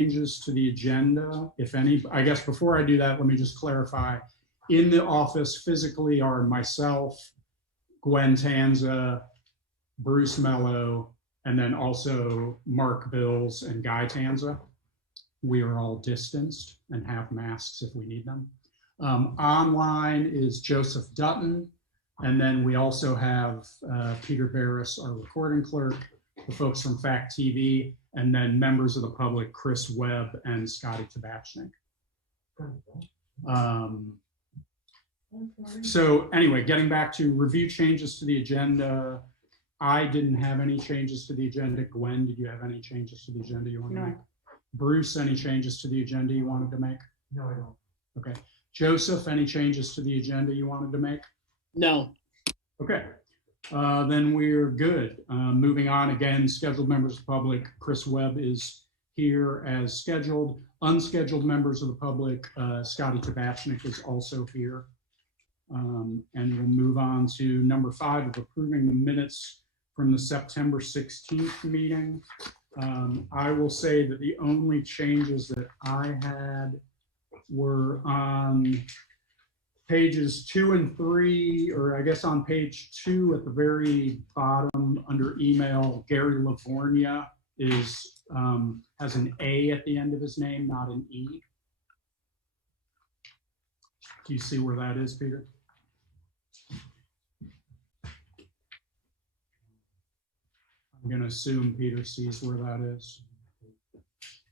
changes to the agenda, if any. I guess before I do that, let me just clarify. In the office physically are myself, Gwen Tanza, Bruce Mello, and then also Mark Bills and Guy Tanza. We are all distanced and have masks if we need them. Online is Joseph Dutton, and then we also have Peter Barris, our recording clerk, the folks from Fact TV, and then members of the public, Chris Webb and Scotty Tabachnik. So anyway, getting back to review changes to the agenda. I didn't have any changes to the agenda. Gwen, did you have any changes to the agenda you wanted to make? Bruce, any changes to the agenda you wanted to make? No, I don't. Okay. Joseph, any changes to the agenda you wanted to make? No. Okay. Then we're good. Moving on again, scheduled members of the public. Chris Webb is here as scheduled. Unscheduled members of the public, Scotty Tabachnik is also here. And we'll move on to number 5 of approving the minutes from the September 16th meeting. I will say that the only changes that I had were on pages 2 and 3, or I guess on page 2 at the very bottom under email, Gary Livornia is has an A at the end of his name, not an E. Do you see where that is, Peter? I'm going to assume Peter sees where that is.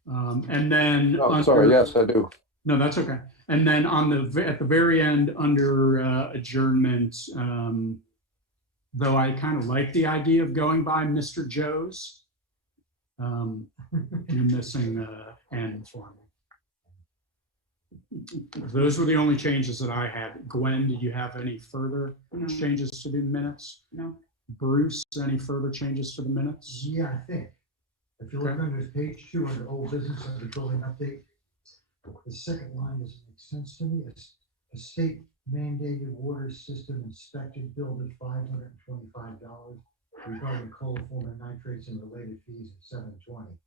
And then, oh, sorry, yes, I do. No, that's okay. And then on the at the very end under adjournment, though I kind of like the idea of going by Mr. Joe's, you're missing the N for me. Those were the only changes that I had. Gwen, did you have any further changes to the minutes? No. Bruce, any further changes to the minutes? Yeah, I think. If you look under page 2 under old business under building update, the second line doesn't make sense to me. It's a state mandated water system inspection billed at $525 regarding coliform and nitrates and related fees at $720.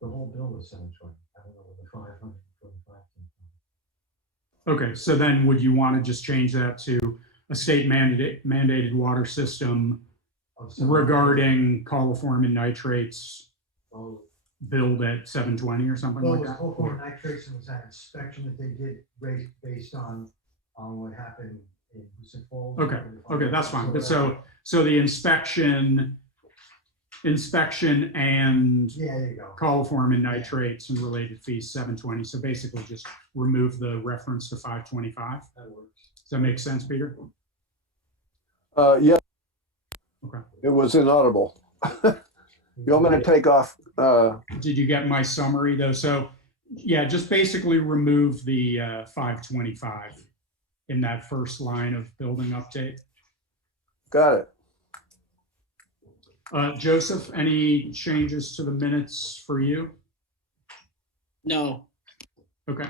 The whole bill was $720. I don't know what the $525 came from. Okay, so then would you want to just change that to a state mandated water system regarding coliform and nitrates billed at $720 or something like that? Coliform and nitrates, and was that inspection that they did based on what happened in Sioux Falls? Okay, okay, that's fine. But so the inspection and yeah, there you go. coliform and nitrates and related fees $720. So basically just remove the reference to $525. That works. Does that make sense, Peter? Yeah. Okay. It was inaudible. You want me to take off? Did you get my summary though? So yeah, just basically remove the 525 in that first line of building update. Got it. Joseph, any changes to the minutes for you? No. Okay.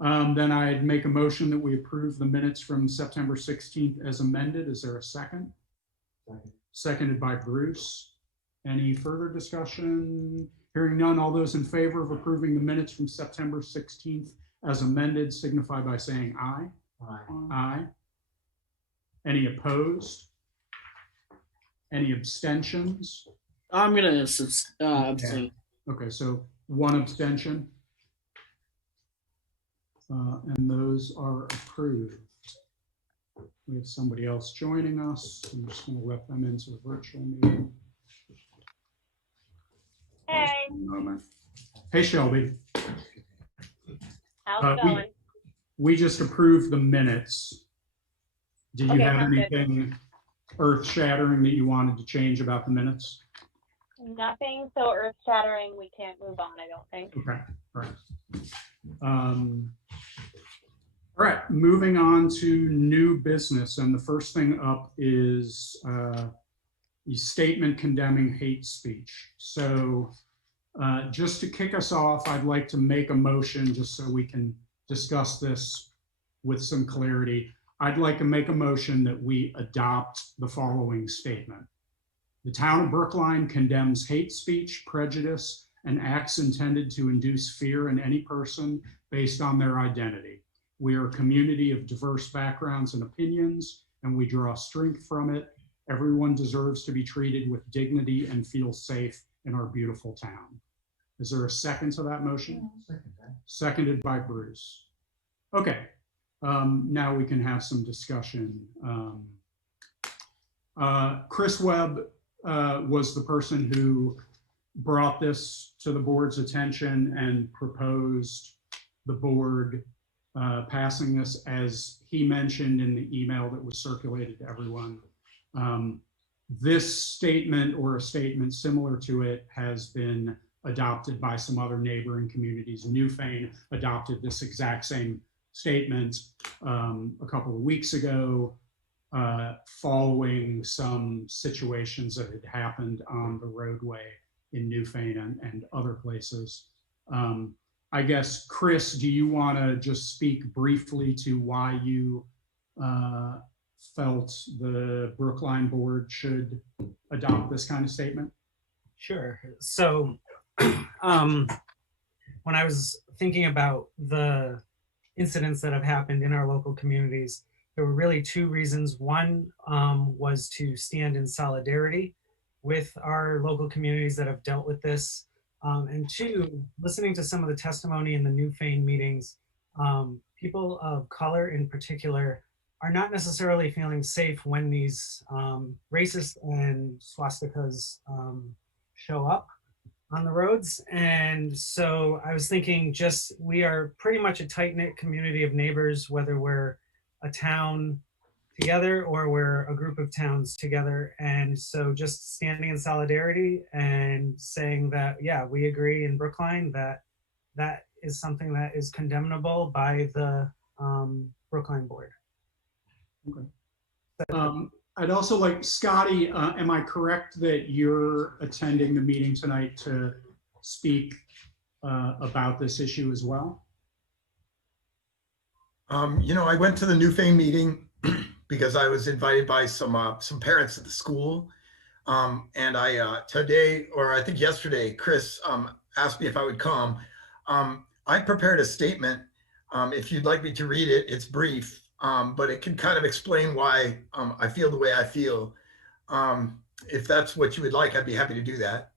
Then I'd make a motion that we approve the minutes from September 16th as amended. Is there a second? Second. Seconded by Bruce. Any further discussion? Hearing none, all those in favor of approving the minutes from September 16th as amended signify by saying aye. Aye. Aye. Any opposed? Any abstentions? I'm going to abstain. Okay, so 1 abstention. And those are approved. We have somebody else joining us. I'm just going to let them into the virtual meeting. Hey, Hey, Shelby. how's it going? We just approved the minutes. Did you Okay, have perfect. anything earth-shattering that you wanted to change about the minutes? Nothing so earth-shattering we can't move on, I don't think. Okay, all right. All right, moving on to new business. And the first thing up is the statement condemning hate speech. So just to kick us off, I'd like to make a motion just so we can discuss this with some clarity. I'd like to make a motion that we adopt the following statement. The town of Brookline condemns hate speech, prejudice, and acts intended to induce fear in any person based on their identity. We are a community of diverse backgrounds and opinions, and we draw strength from it. Everyone deserves to be treated with dignity and feel safe in our beautiful town. Is there a second to that motion? Second that. Seconded by Bruce. Okay, now we can have some discussion. Chris Webb was the person who brought this to the board's attention and proposed the board passing this, as he mentioned in the email that was circulated to everyone. This statement, or a statement similar to it, has been adopted by some other neighboring communities. Newfane adopted this exact same statement a couple of weeks ago, following some situations that had happened on the roadway in Newfane and other places. I guess, Chris, do you want to just speak briefly to why you felt the Brookline board should adopt this kind of statement? Sure. So when I was thinking about the incidents that have happened in our local communities, there were really two reasons. One was to stand in solidarity with our local communities that have dealt with this. And two, listening to some of the testimony in the Newfane meetings, people of color in particular are not necessarily feeling safe when these racist and swastikas show up on the roads. And so I was thinking, we are pretty much a tight-knit community of neighbors, whether we're a town together or we're a group of towns together. And so just standing in solidarity and saying that, yeah, we agree in Brookline that that is something that is condemnable by the Brookline board. Okay. I'd also like, Scotty, am I correct that you're attending the meeting tonight to speak about this issue as well? I went to the Newfane meeting because I was invited by some parents at the school. And today, or I think yesterday, Chris asked me if I would come. I prepared a statement. If you'd like me to read it, it's brief, but it can kind of explain why I feel the way I feel. If that's what you would like, I'd be happy to do that.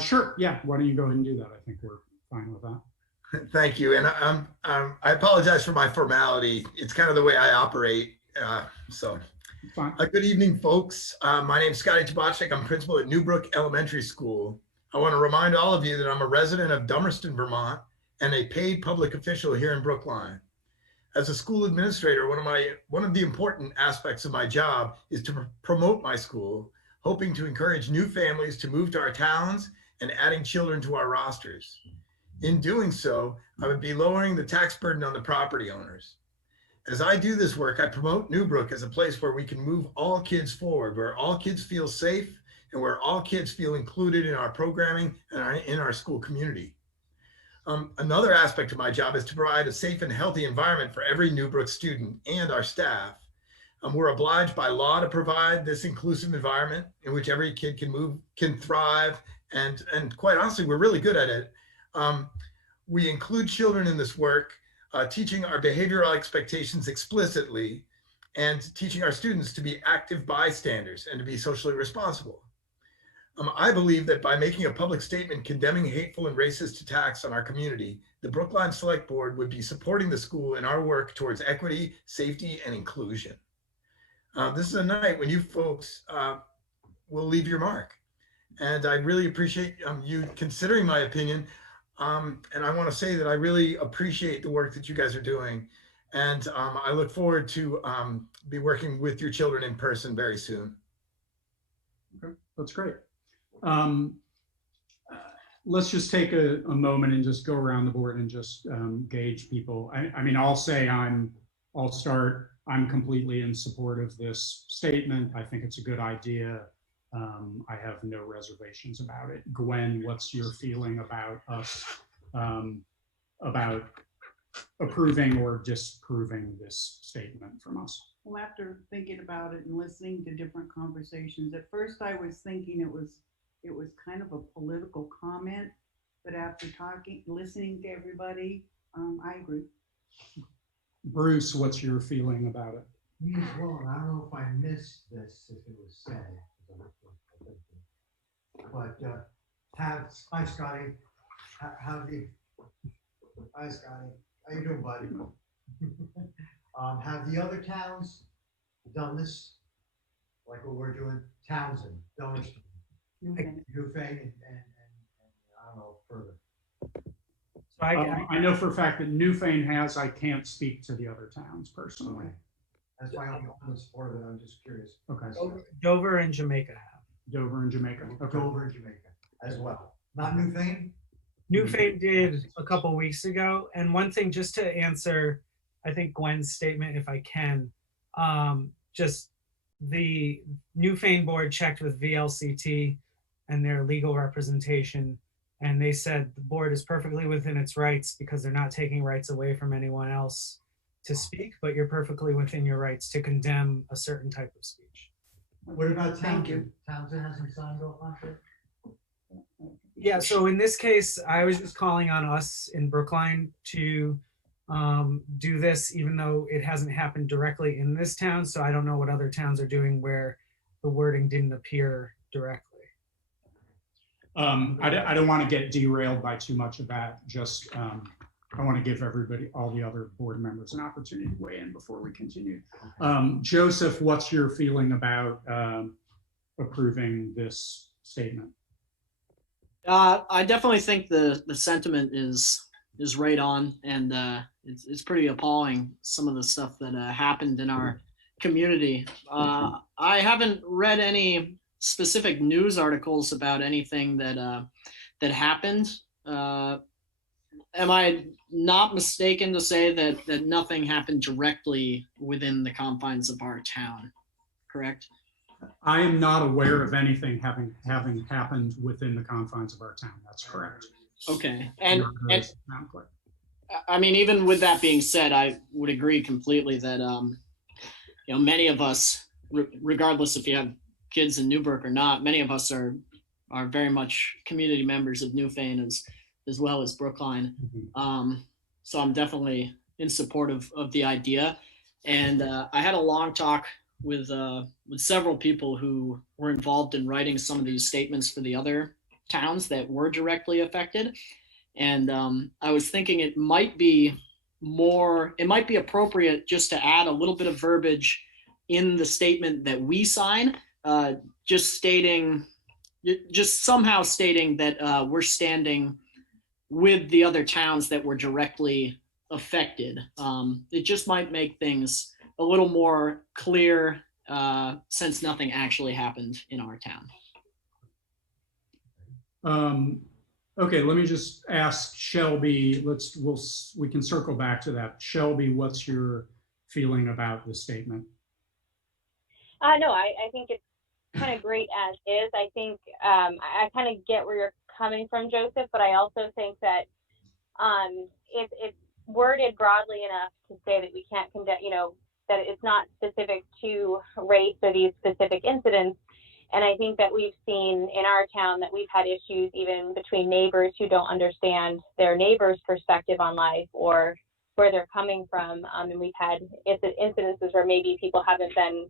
Sure, yeah, why don't you go ahead and do that? I think we're fine with that. Thank you. And I apologize for my formality. It's kind of the way I operate. Fine. Good evening, folks. My name is Scotty Tabachnik. I'm principal at Newbrook Elementary School. I want to remind all of you that I'm a resident of Dummerston, Vermont, and a paid public official here in Brookline. As a school administrator, one of the important aspects of my job is to promote my school, hoping to encourage new families to move to our towns and adding children to our rosters. In doing so, I would be lowering the tax burden on the property owners. As I do this work, I promote Newbrook as a place where we can move all kids forward, where all kids feel safe, and where all kids feel included in our programming and in our school community. Another aspect of my job is to provide a safe and healthy environment for every Newbrook student and our staff. We're obliged by law to provide this inclusive environment in which every kid can thrive, and quite honestly, we're really good at it. We include children in this work, teaching our behavioral expectations explicitly and teaching our students to be active bystanders and to be socially responsible. I believe that by making a public statement condemning hateful and racist attacks on our community, the Brookline Select Board would be supporting the school in our work towards equity, safety, and inclusion. This is a night when you folks will leave your mark. And I really appreciate you considering my opinion. And I want to say that I really appreciate the work that you guys are doing. And I look forward to be working with your children in person very soon. Okay, that's great. Let's just take a moment and just go around the board and just gauge people. I mean, I'll say I'm completely in support of this statement. I think it's a good idea. I have no reservations about it. Gwen, what's your feeling about us, about approving or disproving this statement from us? Well, after thinking about it and listening to different conversations, at first I was thinking it was it was kind of a political comment, but after listening to everybody, I agree. Bruce, what's your feeling about it? Me as well, and I don't know if I missed this, if it was said. But hi Scotty, hi Scotty, how you doing, buddy? Have the other towns done this? Like what we're doing, Townsend, Dummerston, Okay. Newfane, and I don't know further. So I know for a fact that Newfane has. I can't speak to the other towns personally. That's why I'm on the support of it. I'm just curious. Okay. Dover and Jamaica have. Dover and Jamaica. Okay. Dover and Jamaica as well. Not Newfane? Newfane did a couple weeks ago. And one thing, just to answer, I think Gwen's statement, if I can, just the Newfane board checked with VLCT and their legal representation, and they said the board is perfectly within its rights because they're not taking rights away from anyone else to speak, but you're perfectly within your rights to condemn a certain type of speech. What about Thank you. Townsend? Townsend hasn't signed off on it? Yeah, so in this case, I was just calling on us in Brookline to do this, even though it hasn't happened directly in this town. So I don't know what other towns are doing where the wording didn't appear directly. I don't want to get derailed by too much of that. Just I want to give everybody, all the other board members, an opportunity to weigh in before we continue. Joseph, what's your feeling about approving this statement? I definitely think the sentiment is right on, and it's pretty appalling, some of the stuff that happened in our community. I haven't read any specific news articles about anything that happened. Am I not mistaken to say that nothing happened directly within the confines of our town, correct? I am not aware of anything having happened within the confines of our town. That's correct. Okay, and Town clerk. I mean, even with that being said, I would agree completely that many of us, regardless if you have kids in Newburgh or not, many of us are very much community members of Newfane as well as Brookline. So I'm definitely in support of the idea. And I had a long talk with several people who were involved in writing some of these statements for the other towns that were directly affected. And I was thinking it might be appropriate just to add a little bit of verbiage in the statement that we sign, just somehow stating that we're standing with the other towns that were directly affected. It just might make things a little more clear since nothing actually happened in our town. Okay, let me just ask Shelby. We can circle back to that. Shelby, what's your feeling about the statement? No, I think it's kind of great as is. I think I kind of get where you're coming from, Joseph, but I also think that it's worded broadly enough to say that we can't condemn, that it's not specific to race or these specific incidents. And I think that we've seen in our town that we've had issues even between neighbors who don't understand their neighbor's perspective on life or where they're coming from. And we've had incidences where maybe people haven't been,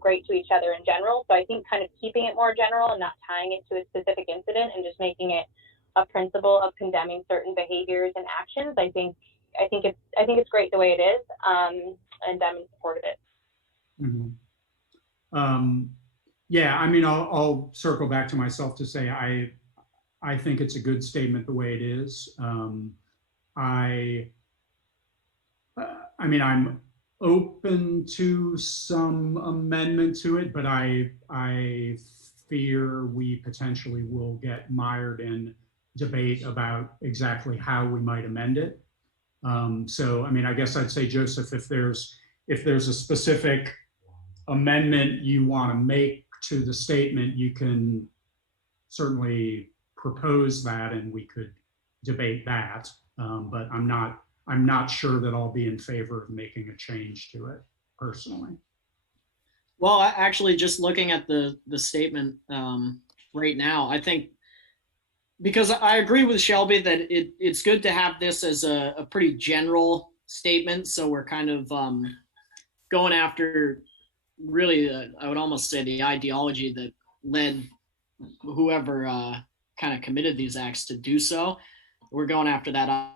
great to each other in general. So I think kind of keeping it more general and not tying it to a specific incident and just making it a principle of condemning certain behaviors and actions. I think it's great the way it is, and I'm in support of it. Mm-hmm. Yeah, I mean, I'll circle back to myself to say I think it's a good statement the way it is. I mean, I'm open to some amendment to it, but I fear we potentially will get mired in debate about exactly how we might amend it. So, I mean, I guess I'd say, Joseph, if there's a specific amendment you want to make to the statement, you can certainly propose that and we could debate that. But I'm not sure that I'll be in favor of making a change to it personally. Well, actually, just looking at the statement right now. I think because I agree with Shelby that it's good to have this as a pretty general statement. So we're kind of going after really, I would almost say the ideology that led whoever kind of committed these acts to do so. We're going after that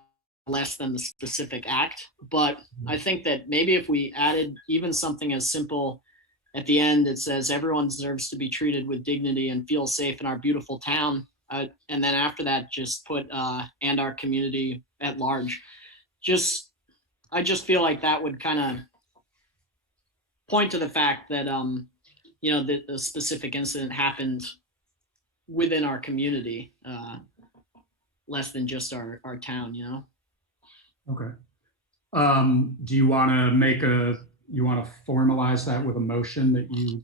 less than the specific act. But I think that maybe if we added even something as simple at the end, it says everyone deserves to be treated with dignity and feel safe in our beautiful town. And then after that, just put and our community at large. I just feel like that would kind of point to the fact that that the specific incident happened within our community, less than just our town. Okay. Do you want to formalize that with a motion that you,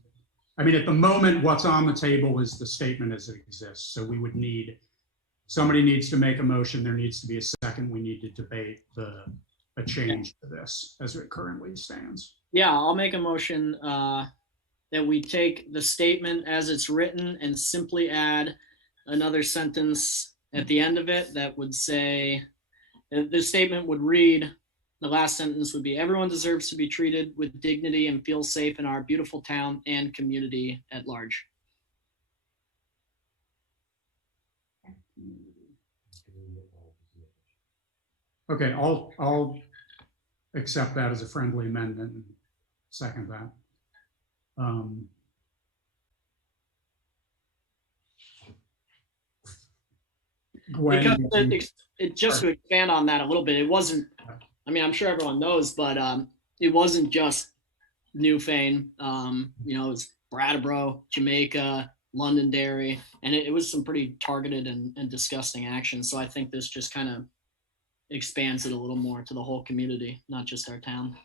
I mean, at the moment, what's on the table is the statement as it exists. So we would need, somebody needs to make a motion. There needs to be a second. We need to debate a change to this as it currently stands. Yeah, I'll make a motion that we take the statement as it's written and simply add another sentence at the end of it that would say, the statement would read, the last sentence would be, everyone deserves to be treated with dignity and feel safe in our beautiful town and community at large. Okay, I'll accept that as a friendly amendment and second that. Gwen, Because just to expand on that a little bit, it wasn't, I mean, I'm sure everyone knows, but it wasn't just Newfane. It was Brattleboro, Jamaica, Londonderry, and it was some pretty targeted and disgusting action. So I think this just kind of expands it a little more to the whole community, not just our town.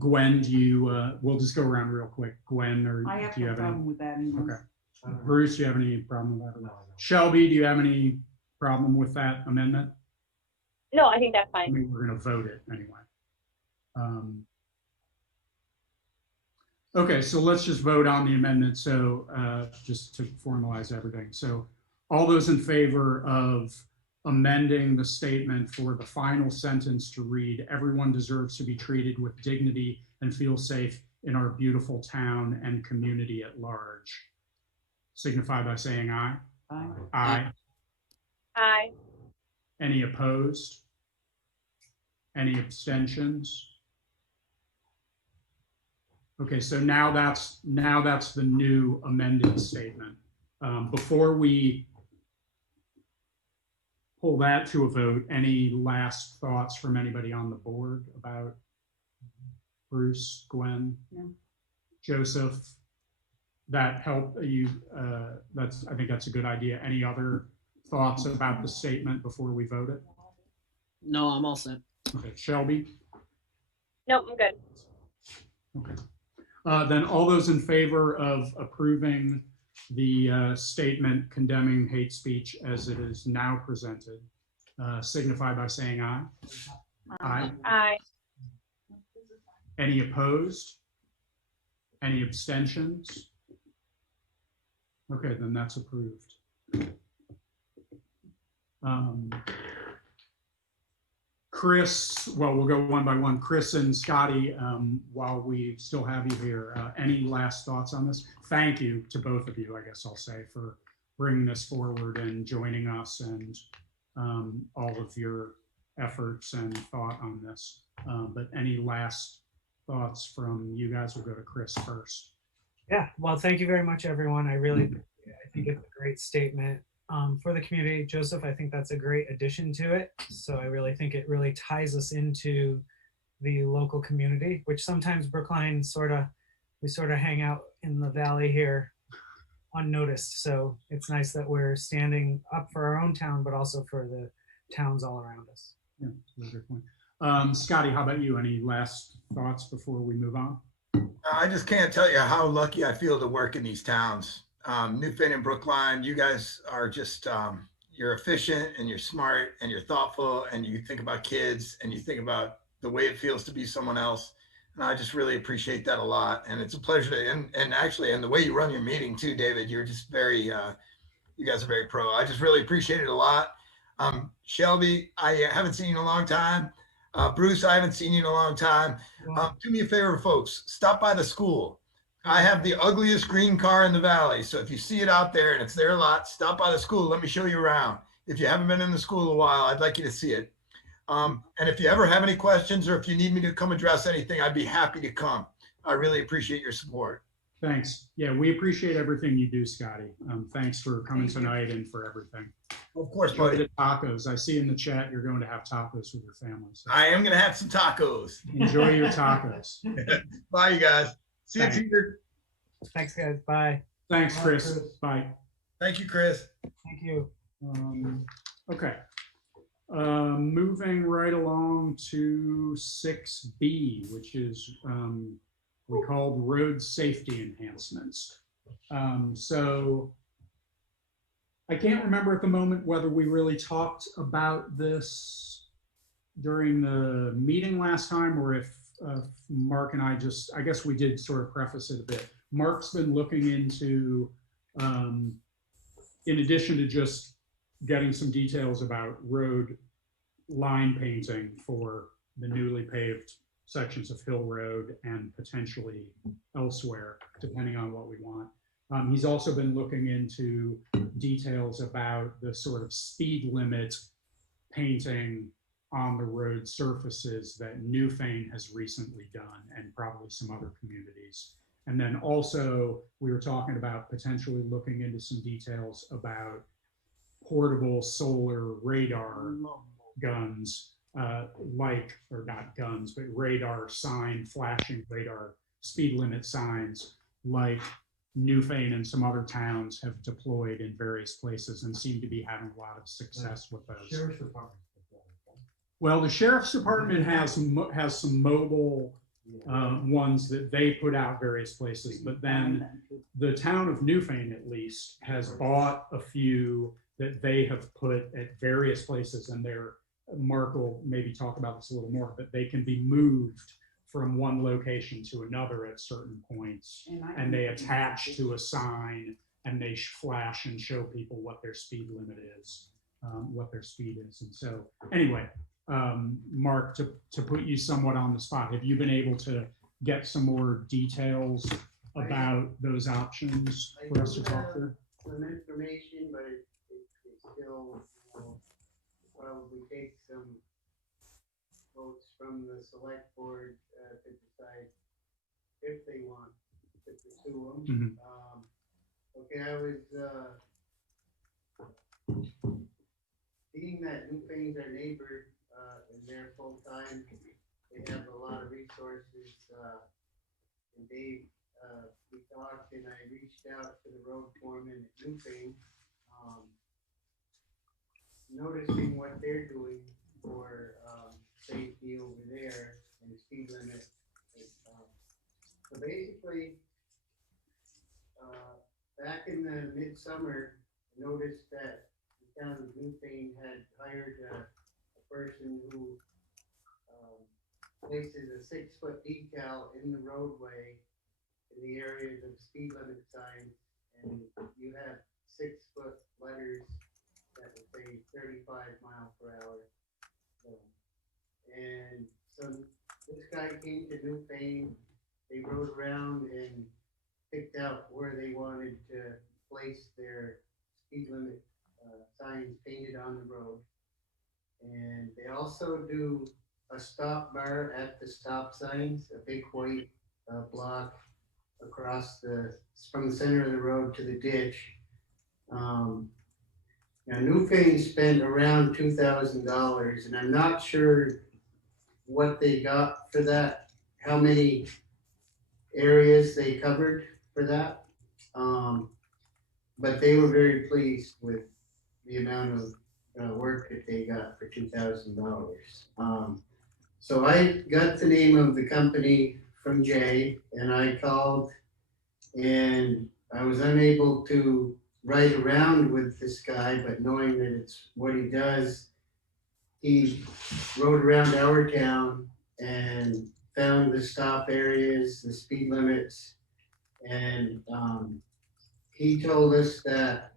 Gwen, we'll just go around real quick. Gwen, or I have do you no have problem any? with that. Anymore. Okay. Bruce, do you have any problem with that? Shelby, do you have any problem with that amendment? No, I think that's I fine. mean, we're going to vote it anyway. Okay, so let's just vote on the amendment. So just to formalize everything. So all those in favor of amending the statement for the final sentence to read, everyone deserves to be treated with dignity and feel safe in our beautiful town and community at large, signify by saying aye. Aye. Aye. Aye. Any opposed? Any abstentions? Okay, so now that's the new amended statement. Before we pull that to a vote, any last thoughts from anybody on the board about Bruce, Gwen, No. Joseph? That help you? I think that's a good idea. Any other thoughts about the statement before we vote it? No, I'm all set. Okay, Shelby? Nope, I'm good. Okay. Then all those in favor of approving the statement condemning hate speech as it is now presented, signify by saying aye. Aye. Aye. Any opposed? Any abstentions? Okay, then that's approved. Chris, well, we'll go one by one. Chris and Scotty, while we still have you here, any last thoughts on this? Thank you to both of you, I guess I'll say, for bringing this forward and joining us and all of your efforts and thought on this. But any last thoughts from you guys? We'll go to Chris first. Yeah, well, thank you very much, everyone. I think it's a great statement for the community. Joseph, I think that's a great addition to it. So I really think it really ties us into the local community, which sometimes Brookline we sort of hang out in the valley here unnoticed. So it's nice that we're standing up for our own town, but also for the towns all around us. Yeah, that's a good point. Scotty, how about you? Any last thoughts before we move on? I just can't tell you how lucky I feel to work in these towns. Newfane and Brookline, you guys are just, you're efficient and you're smart and you're thoughtful and you think about kids and you think about the way it feels to be someone else. And I just really appreciate that a lot. And it's a pleasure to, and actually, and the way you run your meeting too, David, you're just very, you guys are very pro. I just really appreciate it a lot. Shelby, I haven't seen you in a long time. Bruce, I haven't seen you in a long time. Do me a favor, folks, stop by the school. I have the ugliest green car in the valley. So if you see it out there and it's their lot, stop by the school. Let me show you around. If you haven't been in the school in a while, I'd like you to see it. And if you ever have any questions or if you need me to come address anything, I'd be happy to come. I really appreciate your support. Thanks. Yeah, we appreciate everything you do, Scotty. Thanks for coming tonight and for everything. Of course, Enjoy buddy. the tacos. I see in the chat you're going to have tacos with your family. So I am going to have some tacos. enjoy your tacos. Bye, you guys. See you, Thanks. Peter. Thanks, guys. Bye. Thanks, Bye, Chris. Chris. Bye. Thank you, Chris. Thank you. Okay. Moving right along to 6B, which is we called road safety enhancements. So I can't remember at the moment whether we really talked about this during the meeting last time or if Mark and I guess we did sort of preface it a bit. Mark's been looking into, in addition to just getting some details about road line painting for the newly paved sections of Hill Road and potentially elsewhere, depending on what we want. He's also been looking into details about the sort of speed limit painting on the road surfaces that Newfane has recently done, and probably some other communities. And then also we were talking about potentially looking into some details about portable solar radar guns, or not guns, but radar sign, flashing radar speed limit signs, like Newfane and some other towns have deployed in various places and seem to be having a lot of success with those. Sheriff's Department. Well, the sheriff's department has some mobile ones that they put out various places, but then the town of Newfane, at least, has bought a few that they have put at various places, and Mark will maybe talk about this a little more, but they can be moved from one location to another at certain points, and they attach to a sign and they flash and show people what their speed limit is, what their speed is. And so anyway, Mark, to put you somewhat on the spot, have you been able to get some more details about those options for us to talk through? Some information, but it still probably take some votes from the select board to decide if they want to pursue them. Okay, I was seeing that Newfane's our neighbor, and they're full time. They have a lot of resources, and Dave, we talked, and I reached out to the road foreman at Newfane, noticing what they're doing for safety over there and the speed limit. So basically, back in the midsummer, I noticed that the town of Newfane had hired a person who places a 6-foot decal in the roadway in the areas of speed limit signs, and you have 6-foot letters that would say 35 miles per hour. And so this guy came to Newfane, they rode around and picked out where they wanted to place their speed limit signs painted on the road. And they also do a stop bar at the stop signs, a big white block across from the center of the road to the ditch. Now, Newfane spent around $2,000, and I'm not sure what they got for that, how many areas they covered for that. But they were very pleased with the amount of work that they got for $2,000. So I got the name of the company from Jay, and I called, and I was unable to ride around with this guy, but knowing that it's what he does, he rode around our town and found the stop areas, the speed limits, and he told us that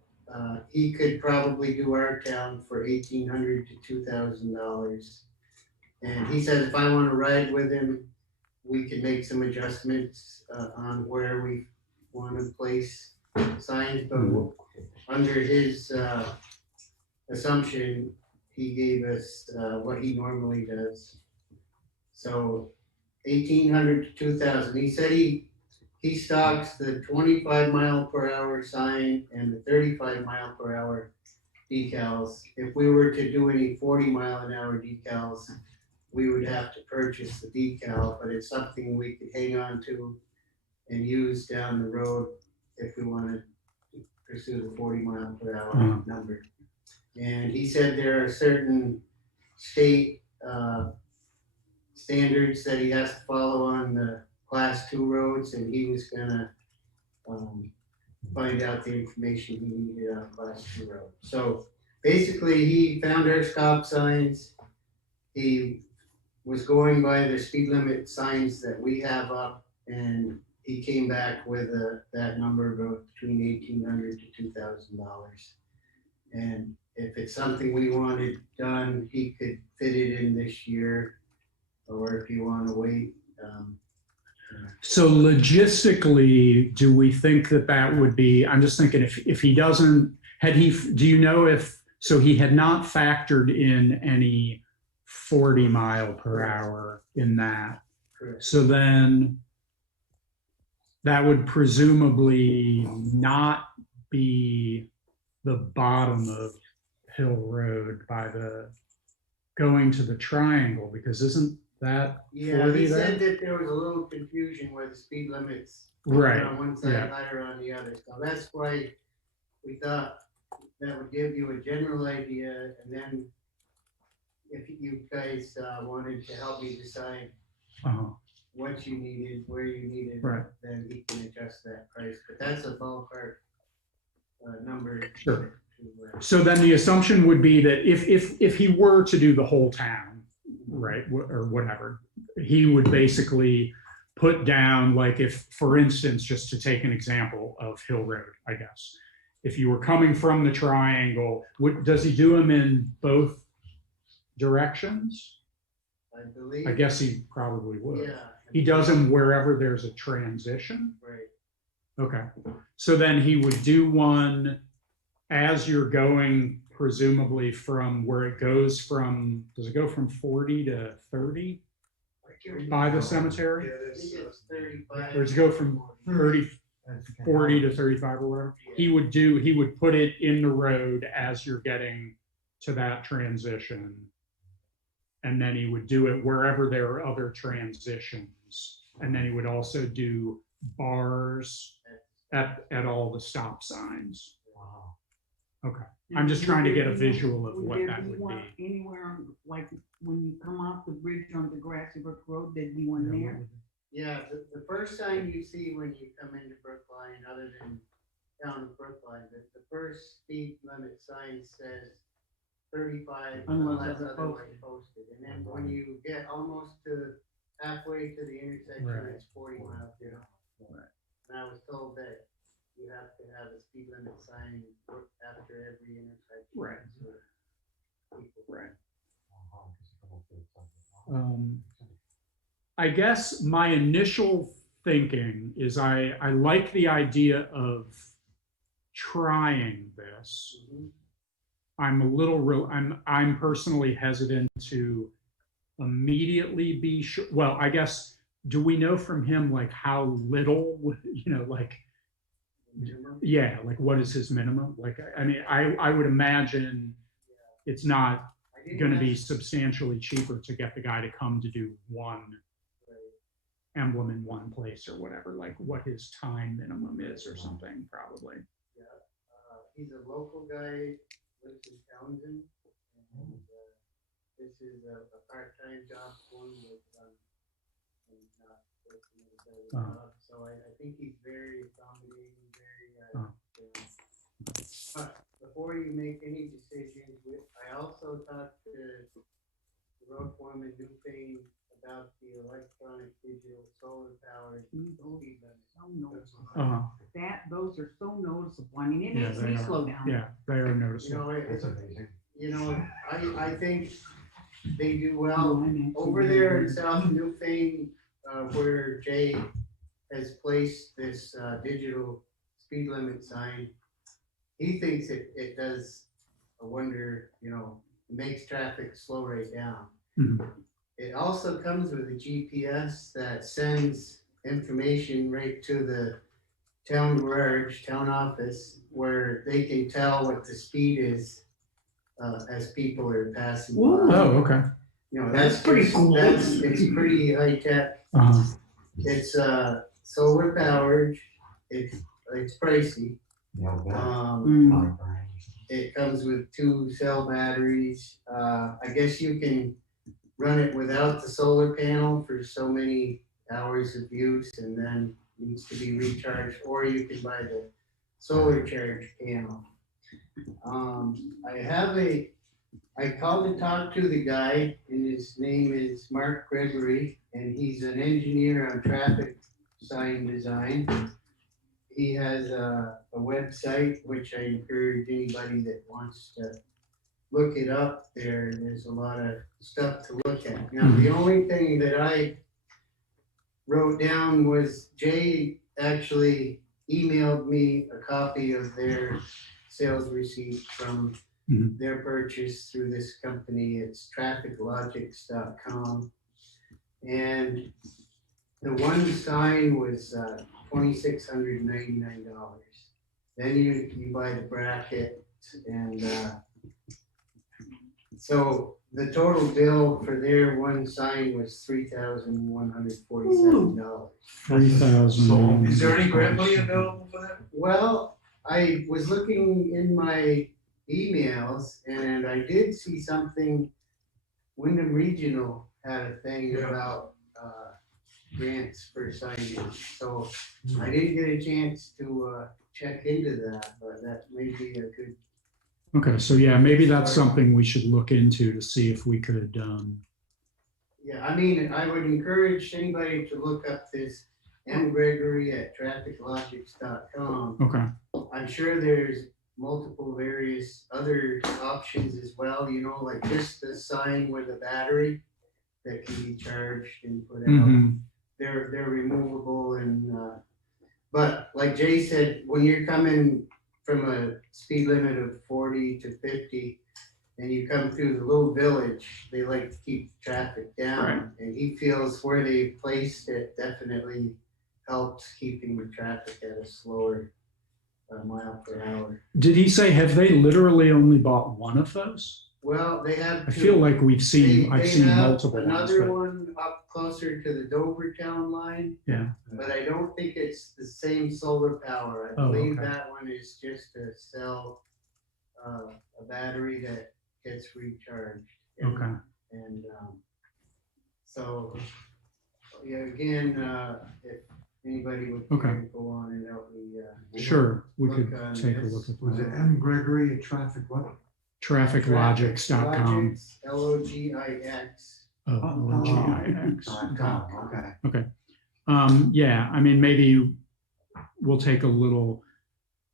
he could probably do our town for $1,800 to $2,000. And he said if I want to ride with him, we could make some adjustments on where we want to place signs, but under his assumption, he gave us what he normally does. So 1,800 to 2,000. He said he stocks the 25-mile-per-hour sign and the 35-mile-per-hour decals. If we were to do any 40-mile-an-hour decals, we would have to purchase the decal, but it's something we could hang on to and use down the road if we wanted to pursue the 40-mile-per-hour number. And he said there are certain state standards that he has to follow on the class 2 roads, and he was gonna find out the information he needed on class 2 road. So basically, he found our stop signs. He was going by the speed limit signs that we have up, and he came back with that number of between $1,800 to $2,000. And if it's something we wanted done, he could fit it in this year, or if you want to wait. So logistically, do we think that that would be, I'm just thinking if he doesn't, do you know if, so he had not factored in any 40-mile-per-hour in that. Correct. So then that would presumably not be the bottom of Hill Road by the going to the triangle, because isn't that 40 Yeah, he there? said that there was a little confusion where the speed limits Right, on one side, yeah. higher on the other. So that's why we thought that would give you a general idea, and then if you guys wanted to help me decide what you needed, where you needed, Right. then he can adjust that price. But that's a ballpark number. Sure. So then the assumption would be that if he were to do the whole town, right, or whatever, he would basically put down, like if, for instance, just to take an example of Hill Road, I guess, if you were coming from the triangle, does he do them in both directions? I believe. I guess he probably would. Yeah. He does them wherever there's a transition? Right. Okay, so then he would do one as you're going, presumably from where it goes from, does it go from 40 to 30 by the cemetery? I think it's 35. Or does it go from 30, 40 to 35 or whatever? He would put it in the road as you're getting to that transition. And then he would do it wherever there are other transitions. And then he would also do bars at all the stop signs. Wow. Okay, I'm just trying to get a visual of what there that would one be. Anywhere, like when you come off the bridge on the Grassy Brook Road, there'd be one there? Yeah, the first sign you see when you come into Brookline, other than down to Brookline, the first speed limit sign says 35 Unless otherwise posted. And then when you get almost to halfway to the intersection, Right. it's 40 miles per hour. Right. And I was told that you have to have a speed limit sign after every intersection. Right. So people- Right. I guess my initial thinking is I like the idea of trying this. Mhm. I'm personally hesitant to immediately be sure. Well, I guess, do we know from him like how little, like, yeah, like what is his minimum? Like, I mean, I would imagine it's not I didn't going to be ask- substantially cheaper to get the guy to come to do one emblem in one place or whatever, like what his time minimum is or something, probably. He's a local guy, lives in Townsend, and this is a part-time job for him with, and not working at a job. So I think he's very accommodating, very, but before you make any decisions, I also talked to the road foreman, Newfane, about the electronic makes me slow down. Yeah, they are You noticeable. know, That's amazing. you know, I think they do Oh, well I meant to over do there in that. South Newfane, where Jay has placed this, digital speed limit sign. He thinks it does a wonder, you know, it makes traffic slow right down. Mhm. It also comes with a GPS that sends information right to the town garage, town office, where they can tell what the speed is, as people are passing Whoa. by. Oh, okay. You know, That's pretty cool. It's pretty high tech. Uh-huh. It's, solar powered. It's pricey. Yeah, Mm. It comes with 2 cell batteries. I guess you can run it without the solar panel for so many hours of use and then needs to be recharged, or you can buy the solar charge panel. I called to talk to the guy, and his name is Mark Gregory, and he's an engineer on traffic sign design. He has a website, which I encourage anybody that wants to look it up. There's a lot of stuff to look at. Now, the only thing that I wrote down was Jay actually emailed me a copy of their sales receipt from Mhm. their purchase through this company. It's trafficlogics.com. And the one sign was $2,699. Then you buy the bracket, and so the total bill for their one sign was $3,147. 3,000. Is there any grant money available for that? Well, I was looking in my emails and I did see something, Wyndham Regional had a thing Yeah. about grants for signage. So I didn't get a chance to check into that, but that may be a good. Okay, so yeah, maybe that's something we should look into to see if we could, Yeah, I mean, I would encourage anybody to look up this M. Gregory at trafficlogics.com. okay, I'm sure there's multiple various other options as well, you know, like just the sign with a battery that can be charged and put out. Mhm. They're removable and, but like Jay said, when you're coming from a speed limit of 40 to 50 and you come through the little village, they like to keep the traffic down. Right. And he feels where they placed it definitely helps keeping the traffic at a slower mile per hour. Did he say, have they literally only bought one of those? Well, they have. I feel like I've seen multiple ones, Another but one up closer to the Dover town line. Yeah. But I don't think it's the same solar power. I Oh, believe okay. that one is just a cell, a battery that gets recharged. And- okay, And, so, yeah, again, if anybody would Okay. care to go on and help me, sure, we Look could on take a this. look at Was it that. M. Gregory at Traffic what? Trafficlogics.com. Logix, Logix. Oh, LGIX. Okay. Yeah, I mean, maybe we'll take a little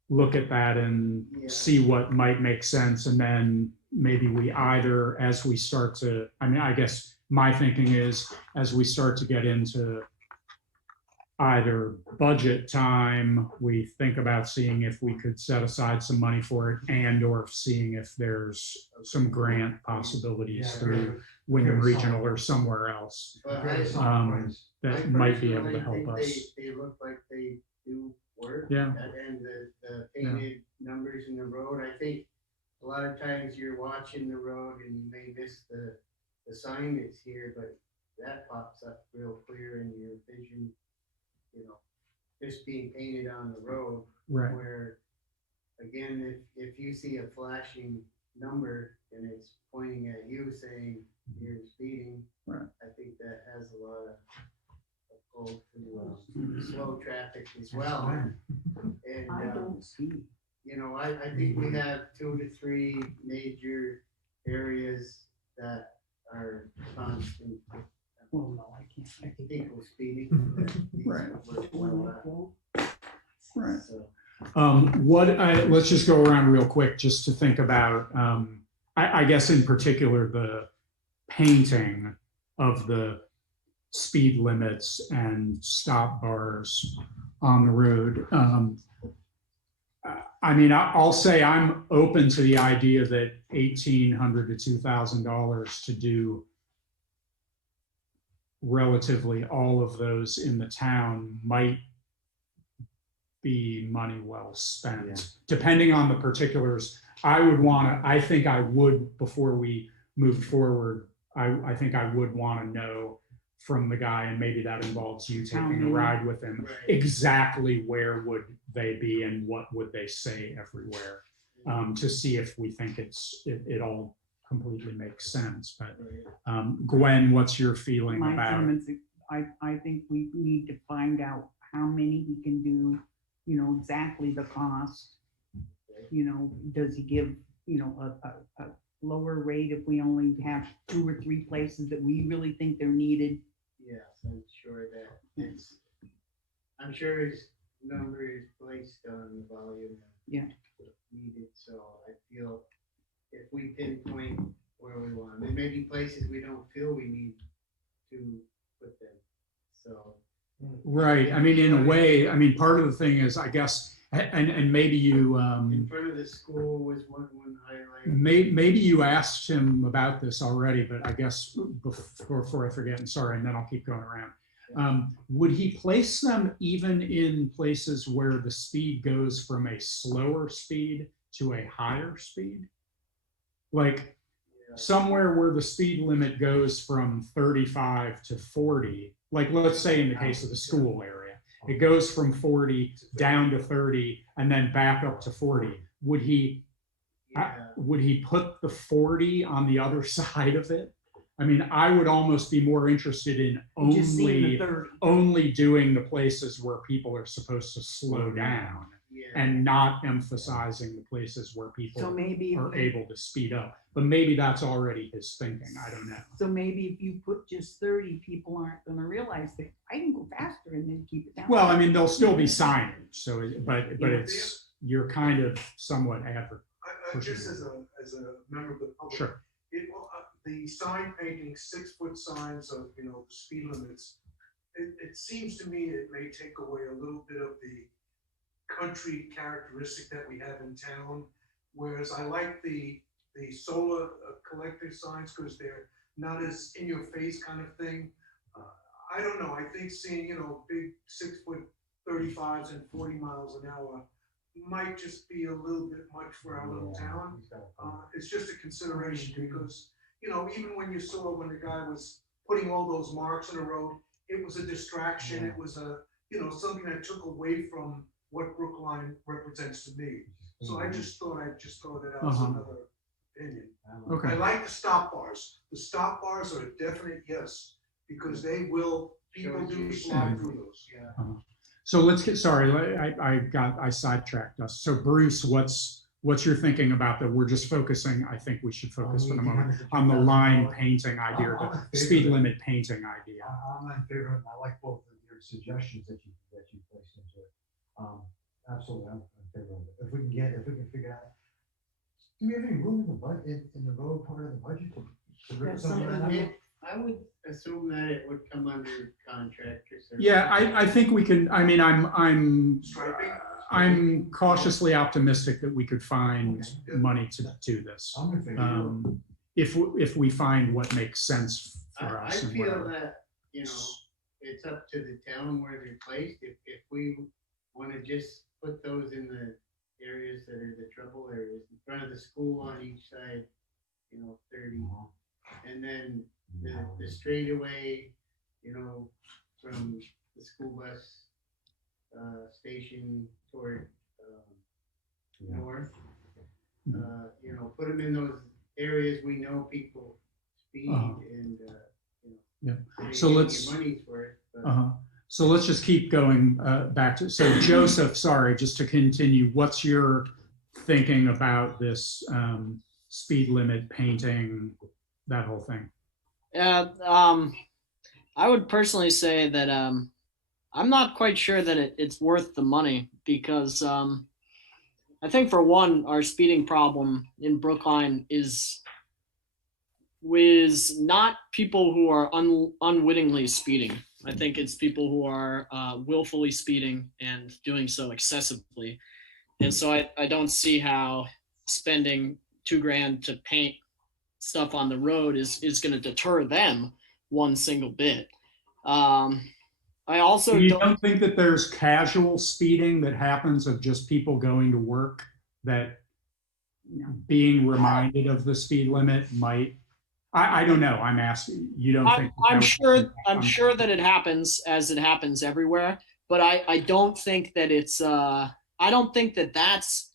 look at that and Yeah. see what might make sense. And then maybe we either, as we start to, I mean, I guess my thinking is as we start to get into either budget time, we think about seeing if we could set aside some money for it and or seeing if there's some grant possibilities through Wyndham Regional or somewhere else But that I might be able to personally help think us. They look like they do work. Yeah. And the painted numbers in the road, I think a lot of times you're watching the road and you may miss the sign that's here, but that pops up real clear in your vision, you know, just being painted on the road. Right. Where, again, if you see a flashing number and it's pointing at you saying you're speeding, Right. I think that has a lot of pull to slow traffic as well. And, I don't see. you know, I think we have 2 to 3 major areas that are constant Well, no, I can't. I think people speeding. Right. Well, Right. so, Let's just go around real quick just to think about, I guess in particular, the painting of the speed limits and stop bars on the road. I mean, I'll say I'm open to the idea that $1,800 to $2,000 to do relatively all of those in the town might be money well spent. Yeah. Depending on the particulars, I think I would, before we moved forward, I think I would want to know from the guy, and maybe that involves you taking a ride with him, Right. exactly where would they be and what would they say everywhere, to see if we think it all completely makes sense. But Gwen, what's your feeling My about it? sentiments, I think we need to find out how many he can do, you know, exactly the cost. You know, does he give, you know, a lower rate if we only have 2 or 3 places that we really think they're needed? Yes, I'm sure that I'm sure his number is based on the volume Yeah. needed, so I feel if we pinpoint where we want them, there may be places we don't feel we need to put them, so. Right. I mean, in a way, I mean, part of the thing is, I guess, and maybe you, In front of the school was one highlight. maybe you asked him about this already, but I guess before I forget, and sorry, and then I'll keep going around. Would he place them even in places where the speed goes from a slower speed to a higher speed? Like somewhere where the speed limit goes from 35 to 40, like let's say in the case of the school area, it goes from 40 down to 30 and then back up to 40. Would he put the 40 on the other side of it? I mean, I would almost be more interested in Just seeing the 30. only doing the places where people are supposed to slow down and not emphasizing the places where people So maybe are able to speed up. But maybe that's already his thinking. I don't know. So maybe if you put just 30, people aren't gonna realize that I can go faster and then keep it down. Well, I mean, there'll still be signage. So, but it's, you're kind of somewhat advert. Just as a member of the public. Sure. The sign painting, 6-foot signs of, you know, the speed limits, it seems to me it may take away a little bit of the country characteristic that we have in town. Whereas I like the solar collector signs because they're not as in your face kind of thing. I don't know, I think seeing, you know, big 6-foot 35s and 40 miles an hour might just be a little bit much for our little town. It's just a consideration because, you know, even when you saw when the guy was putting all those marks in the road, it was a distraction. It was a, you know, something that took away from what Brookline represents to me. So I just thought I'd just throw that out as another opinion. Okay. I like the stop bars. The stop bars are a definite yes, because they will, people do slide through those. So let's get, sorry, I sidetracked us. So Bruce, what's your thinking about that? We're just focusing, I think we should focus for the moment on the line painting idea, or the speed limit painting idea. I'm in favor, and I like both of your suggestions that you placed into it. Absolutely, I'm in favor of it. If we can figure out, do we have any room in the budget, in the road part of the budget to bring something like that? I would assume that it would come under contractors. Yeah, I think we can. I mean, Striping? I'm cautiously optimistic that we could find money to do this. I'm in favor. If we find what makes sense for I us. and feel whatever. that, you know, it's up to the town where they're placed. If we want to just put those in the areas that are the trouble areas, in front of the school on each side, you know, 30, and then the straightaway, you know, from the school bus station toward north, you know, put them in those areas we know people speed and, you know. So let's. Your money's worth, but So let's just keep going back to, so Joseph, sorry, just to continue, what's your thinking about this speed limit painting, that whole thing? I would personally say that I'm not quite sure that it's worth the money because I think for one, our speeding problem in Brookline is not people who are unwittingly speeding. I think it's people who are willfully speeding and doing so excessively. And so I don't see how spending $2,000 to paint stuff on the road is going to deter them one single bit. I also You don't think that there's casual speeding that happens of just people going to work, that being reminded of the speed limit might, I don't know, I'm asking, you don't think I'm sure that it happens, as it happens everywhere, but I don't think that it's I don't think that that's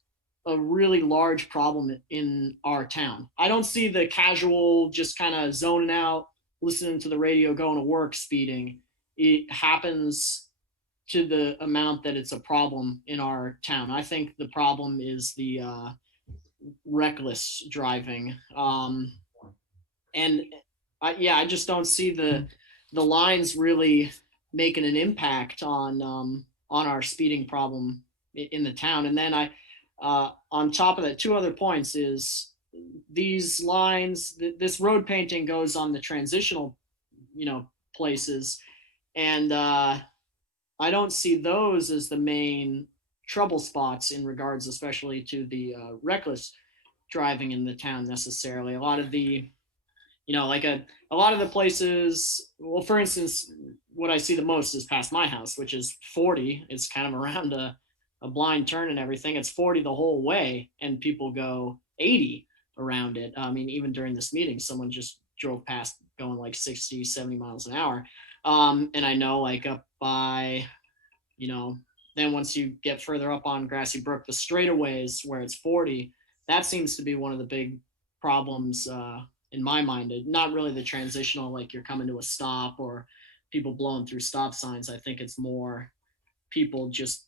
a really large problem in our town. I don't see the casual just kind of zoning out, listening to the radio, going to work speeding. It happens to the amount that it's a problem in our town. I think the problem is the reckless driving. And I just don't see the lines really making an impact on our speeding problem in the town. And then on top of that, two other points is these lines, this road painting goes on the transitional, places. And I don't see those as the main trouble spots in regards, especially to the reckless driving in the town necessarily. A lot of the, a lot of the places, well, for instance, what I see the most is past my house, which is 40. It's kind of around a blind turn and everything. It's 40 the whole way, and people go 80 around it. I mean, even during this meeting, someone just drove past going like 60, 70 miles an hour. And I know like up by, then once you get further up on Grassy Brook, the straightaways where it's 40, that seems to be one of the big problems in my mind. Not really the transitional, like you're coming to a stop or people blowing through stop signs. I think it's more people just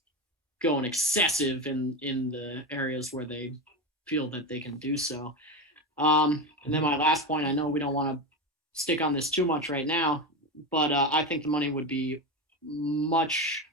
going excessive in the areas where they feel that they can do so. And then my last point, I know we don't want to stick on this too much right now, but I think the money would be much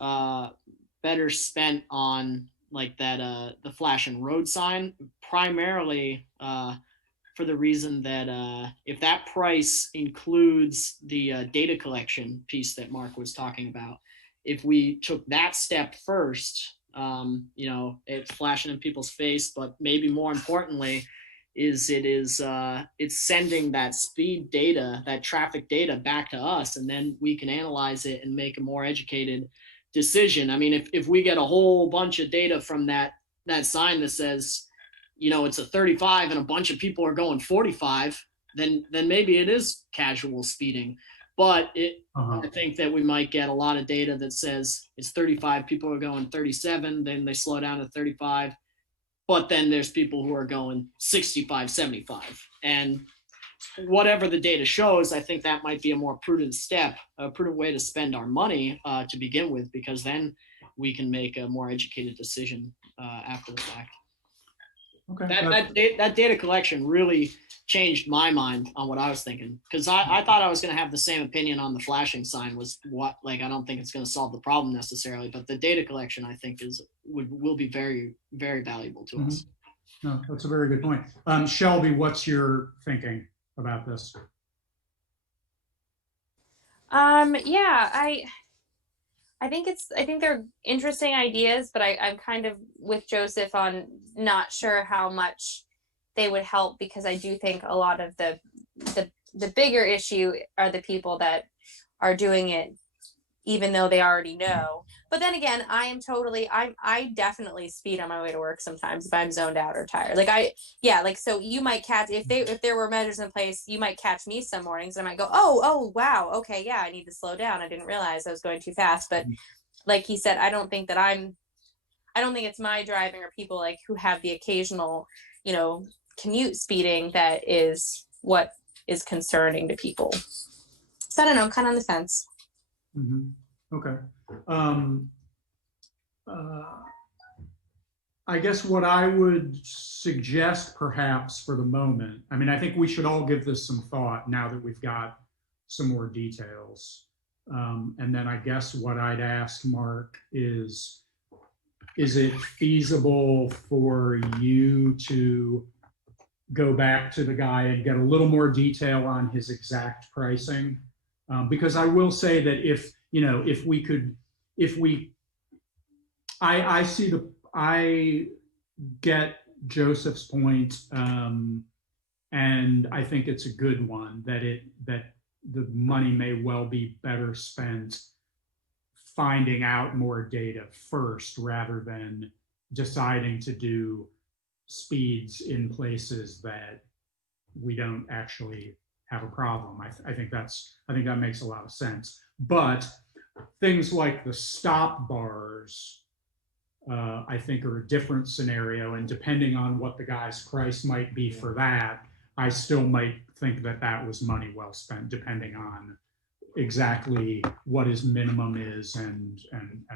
better spent on like that the flashing road sign, primarily for the reason that if that price includes the data collection piece that Mark was talking about, if we took that step first, it's flashing in people's face, but maybe more importantly, it's sending that speed data, that traffic data back to us, and then we can analyze it and make a more educated decision. I mean, if we get a whole bunch of data from that sign that says, it's a 35 and a bunch of people are going 45, then maybe it is casual speeding. But I think that we might get a lot of data that says it's 35, people are going 37, then they slow down to 35. But then there's people who are going 65, 75. And whatever the data shows, I think that might be a more prudent step, a prudent way to spend our money to begin with, because then we can make a more educated decision after the fact. Okay. That data collection really changed my mind on what I was thinking, because I thought I was going to have the same opinion on the flashing sign. I don't think it's going to solve the problem necessarily, but the data collection I think will be very, very valuable to us. No, that's a very good point. Shelby, what's your thinking about this? I think they're interesting ideas, but I'm kind of with Joseph on not sure how much they would help, because I do think a lot of the bigger issue are the people that are doing it even though they already know. But then again, I definitely speed on my way to work sometimes if I'm zoned out or tired. So you might catch, if there were measures in place, you might catch me some mornings and I might go, oh, wow. Okay. Yeah. I need to slow down. I didn't realize I was going too fast. But like he said, I don't think it's my driving or people like who have the occasional, commute speeding that is what is concerning to people. So I don't know, I'm kind of on the fence. Okay. I guess what I would suggest perhaps for the moment, I mean, I think we should all give this some thought now that we've got some more details. And then I guess what I'd ask Mark is, is it feasible for you to go back to the guy and get a little more detail on his exact pricing? Because I will say that I get Joseph's point, and I think it's a good one that the money may well be better spent finding out more data first rather than deciding to do speeds in places that we don't actually have a problem. I think that makes a lot of sense. But things like the stop bars, I think, are a different scenario, and depending on what the guy's price might be for that, I still might think that was money well spent, depending on exactly what his minimum is and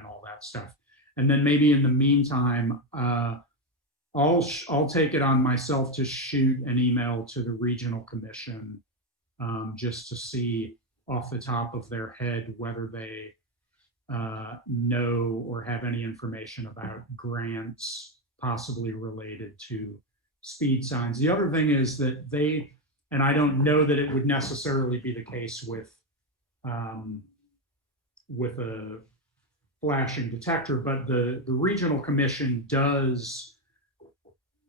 all that stuff. And then maybe in the meantime, I'll take it on myself to shoot an email to the regional commission, just to see off the top of their head whether they know or have any information about grants possibly related to speed signs. The other thing is that and I don't know that it would necessarily be the case with a flashing detector, but the regional commission does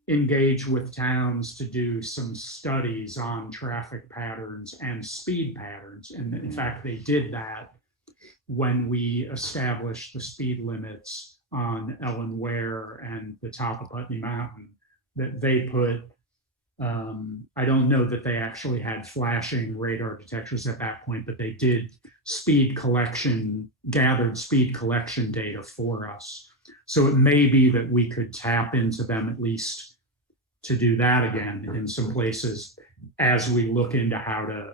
engage with towns to do some studies on traffic patterns and speed patterns. And in fact, they did that when we established the speed limits on Ellen Ware and the top of Putney Mountain, that they put, I don't know that they actually had flashing radar detectors at that point, but they did gathered speed collection data for us. So it may be that we could tap into them at least to do that again in some places as we look into how to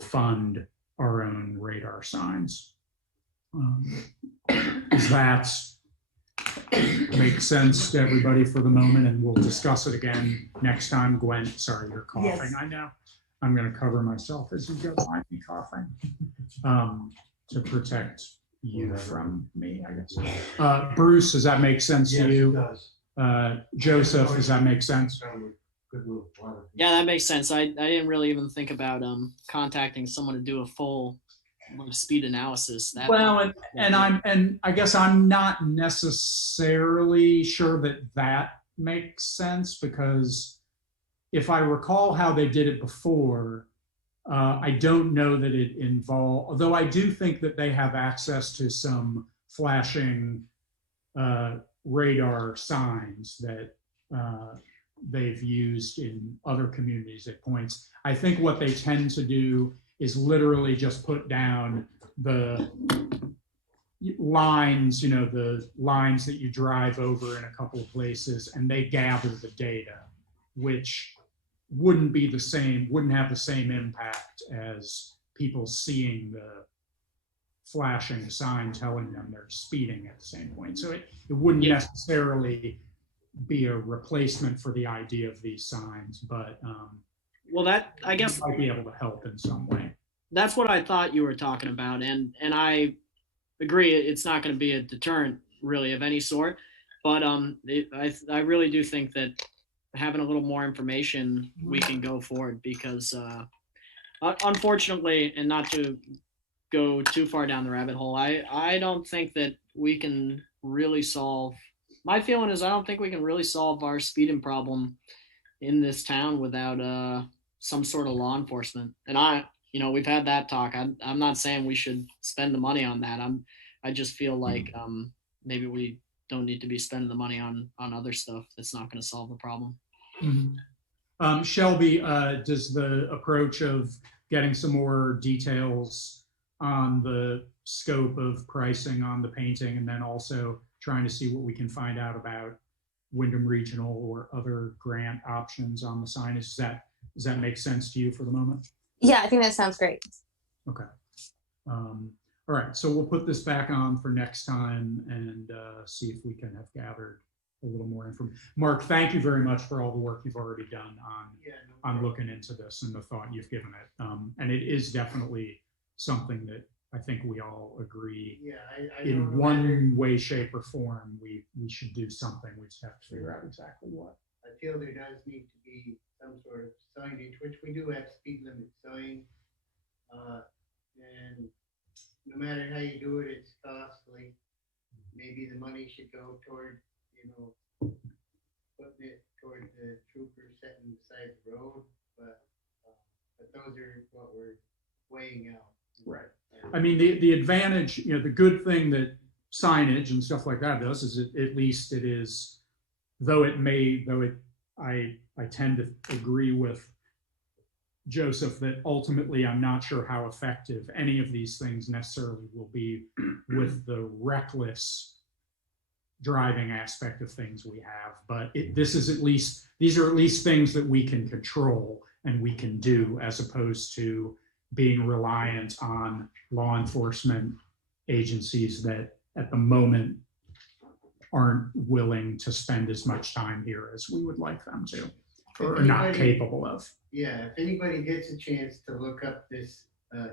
fund our own radar signs. Does that make sense to everybody for the moment? And we'll discuss it again next time. Gwen, sorry, you're coughing. Yes. I know. I'm going to cover myself as you go by me coughing, to protect you from me, I guess. Bruce, does that make sense to you? Yes, it does. Joseph, does that make sense? Yeah, that makes sense. I didn't really even think about contacting someone to do a full speed analysis. Well, and I guess I'm not necessarily sure that makes sense, because if I recall how they did it before, I don't know that it involved, although I do think that they have access to some flashing radar signs that they've used in other communities at points. I think what they tend to do is literally just put down the lines, the lines that you drive over in a couple of places, and they gather the data, which wouldn't have the same impact as people seeing the flashing sign telling them they're speeding at the same point. So it wouldn't necessarily be a replacement for the idea of these signs, but well, that, I guess, might be able to help in some way. That's what I thought you were talking about, and I agree. It's not going to be a deterrent really of any sort, but I really do think that having a little more information, we can go forward, because unfortunately, and not to go too far down the rabbit hole, I don't think that we can really solve. My feeling is I don't think we can really solve our speeding problem in this town without some sort of law enforcement. And we've had that talk. I'm not saying we should spend the money on that. I just feel like maybe we don't need to be spending the money on other stuff that's not going to solve the problem. Mm-hmm. Shelby, does the approach of getting some more details on the scope of pricing on the painting, and then also trying to see what we can find out about Wyndham Regional or other grant options on the signage, does that make sense to you for the moment? Yeah, I think that sounds great. Okay. All right, so we'll put this back on for next time and see if we can have gathered a little more information. Mark, thank you very much for all the work you've already done on looking into this and the thought you've given it. And it is definitely something that I think we all agree Yeah, I don't in know one whether- way, shape, or form, we should do something. We just have to figure out exactly what. I feel there does need to be some sort of signage, which we do have speed limit sign. And no matter how you do it, it's costly. Maybe the money should go toward, putting it toward the troopers sitting beside the road, but those are what we're weighing out. Right. I mean, the advantage, the good thing that signage and stuff like that does is at least it is, I tend to agree with Joseph that ultimately I'm not sure how effective any of these things necessarily will be with the reckless driving aspect of things we have. But these are at least things that we can control and we can do, as opposed to being reliant on law enforcement agencies that at the moment aren't willing to spend as much time here as we would like them to, or are not capable of. Yeah, if anybody gets a chance to look up this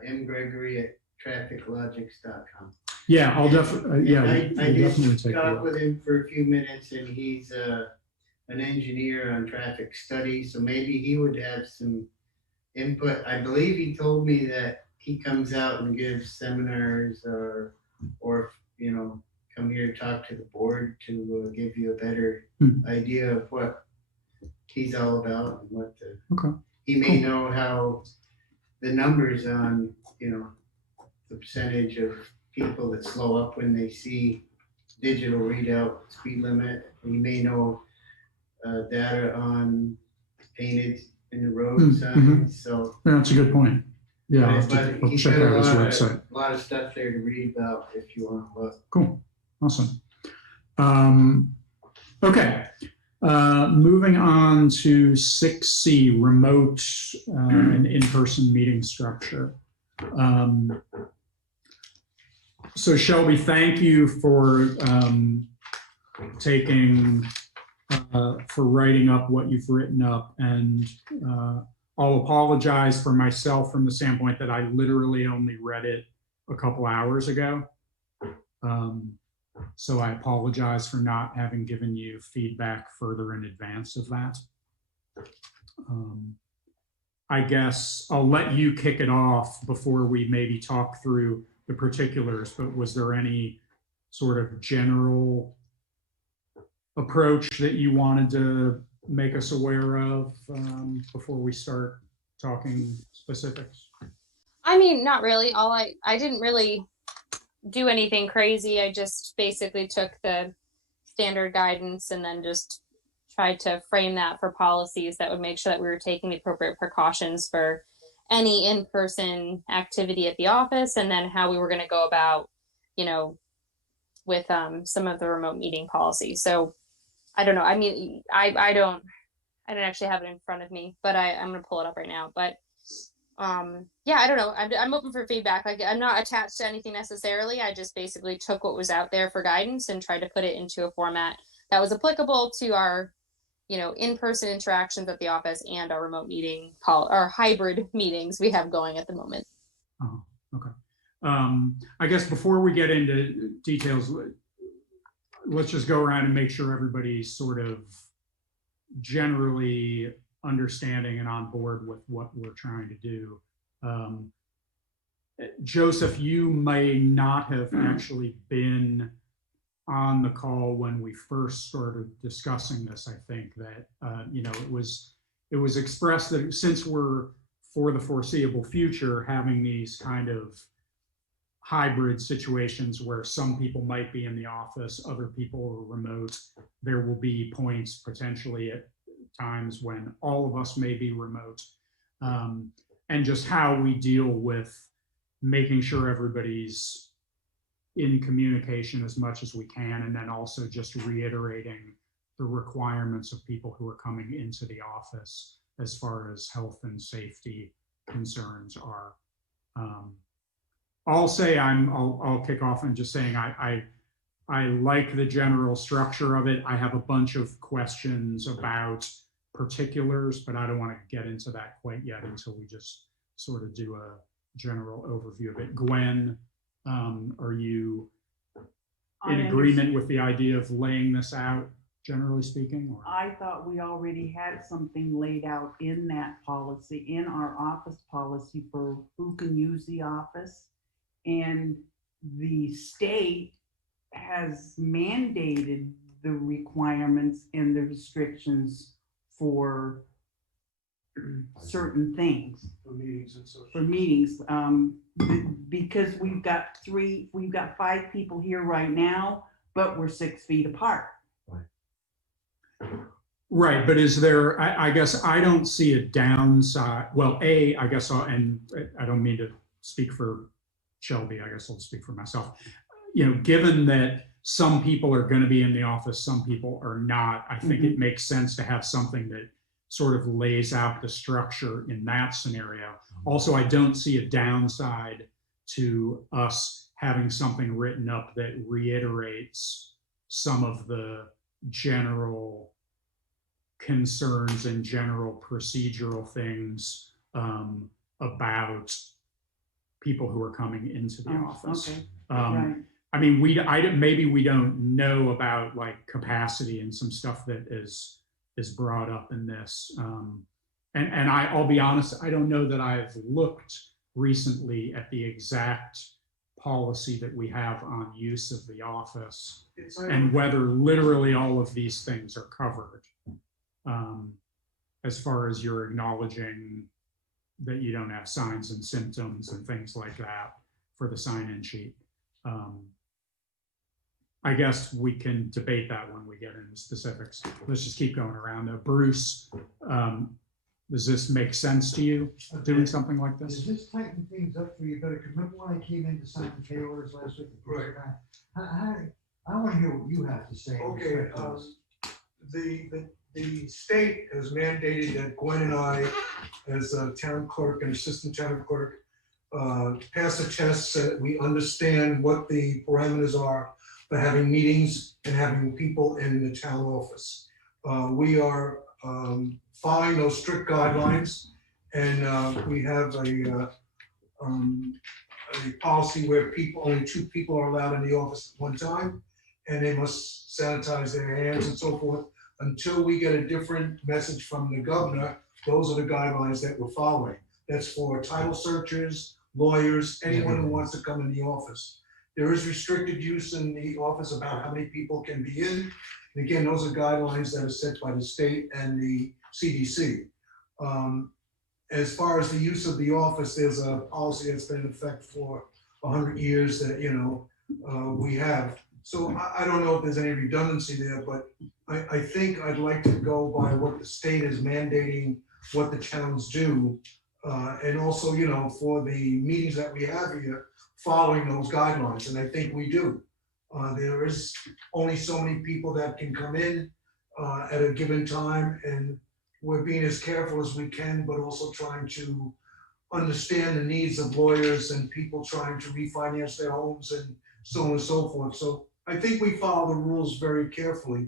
M. Gregory at trafficlogics.com. Yeah, I'll definitely, I definitely did take a talk look. with him for a few minutes, and he's an engineer on traffic studies, so maybe he would have some input. I believe he told me that he comes out and gives seminars or come here to talk to the board to give you a better idea of what he's all about and what he may know how the numbers on, the percentage of people that slow up when they see digital readout speed limit. He may know data on painted in the road signs. So yeah, that's a good point. Yeah, I'll he's check got out his website. a lot of stuff there to read about if you want to look. Cool, awesome. Okay, moving on to 6C, remote and in-person meeting structure. So Shelby, thank you for for writing up what you've written up, and I'll apologize for myself from the standpoint that I literally only read it a couple hours ago. So I apologize for not having given you feedback further in advance of that. I guess I'll let you kick it off before we maybe talk through the particulars, but was there any sort of general approach that you wanted to make us aware of before we start talking specifics? I mean, not really. I didn't really do anything crazy. I just basically took the standard guidance and then just tried to frame that for policies that would make sure that we were taking the appropriate precautions for any in-person activity at the office, and then how we were going to go about, with some of the remote meeting policies. So I don't know. I mean, I don't actually have it in front of me, but I'm going to pull it up right now. But yeah, I don't know. I'm open for feedback. Like, I'm not attached to anything necessarily. I just basically took what was out there for guidance and tried to put it into a format that was applicable to our, in-person interactions at the office and our remote meeting our hybrid meetings we have going at the moment. Oh, okay. I guess before we get into details, let's just go around and make sure everybody's sort of generally understanding and on board with what we're trying to do. Joseph, you may not have actually been on the call when we first started discussing this. I think that it was expressed that since we're, for the foreseeable future, having these kind of hybrid situations where some people might be in the office, other people are remote, there will be points potentially at times when all of us may be remote, and just how we deal with making sure everybody's in communication as much as we can, and then also just reiterating the requirements of people who are coming into the office as far as health and safety concerns are. I'll say I'll kick off and just saying I like the general structure of it. I have a bunch of questions about particulars, but I don't want to get into that quite yet until we just sort of do general overview of it. Gwen, are you I in agreement with the idea of laying this out, generally speaking? Or? I thought we already had something laid out in that policy, in our office policy, for who can use the office. And the state has mandated the requirements and the restrictions for certain things. For meetings and such. For meetings, because we've got 5 people here right now, but we're 6 feet apart. Right, but is there, I guess I don't see a downside. Well, I guess, and I don't mean to speak for Shelby, I guess I'll speak for myself. You know, given that some people are going to be in the office, some people are not, I think it makes sense to have something that sort of lays out the structure in that scenario. Also, I don't see a downside to us having something written up that reiterates some of the general concerns and general procedural things about people who are coming into the office. Okay. Right. I mean, maybe we don't know about like capacity and some stuff that is brought up in this. And I'll be honest, I don't know that I've looked recently at the exact policy that we have on use of the office and whether literally all of these things are covered. As far as you're acknowledging that you don't have signs and symptoms and things like that for the sign-in sheet. I guess we can debate that when we get into specifics. Let's just keep going around though. Bruce, does this make sense to you, doing something like this? Does this tighten things up for you better? Because remember when I came in to sign the pay orders last week? Right. I want to hear what you have to say. Okay, the state has mandated that Gwen and I, as a town clerk and assistant town clerk, pass a test so that we understand what the parameters are for having meetings and having people in the town office. We are following those strict guidelines, and we have a policy where only 2 people are allowed in the office at one time, and they must sanitize their hands and so forth. Until we get a different message from the governor, those are the guidelines that we're following. That's for title searchers, lawyers, anyone who wants to come in the office. There is restricted use in the office about how many people can be in. And again, those are guidelines that are set by the state and the CDC. As far as the use of the office, there's a policy that's been in effect for 100 years that, we have. So I don't know if there's any redundancy there, but I think I'd like to go by what the state is mandating, what the towns do. And also, for the meetings that we have here, following those guidelines, and I think we do. There is only so many people that can come in at a given time, and we're being as careful as we can, but also trying to understand the needs of lawyers and people trying to refinance their homes and so on and so forth. So I think we follow the rules very carefully,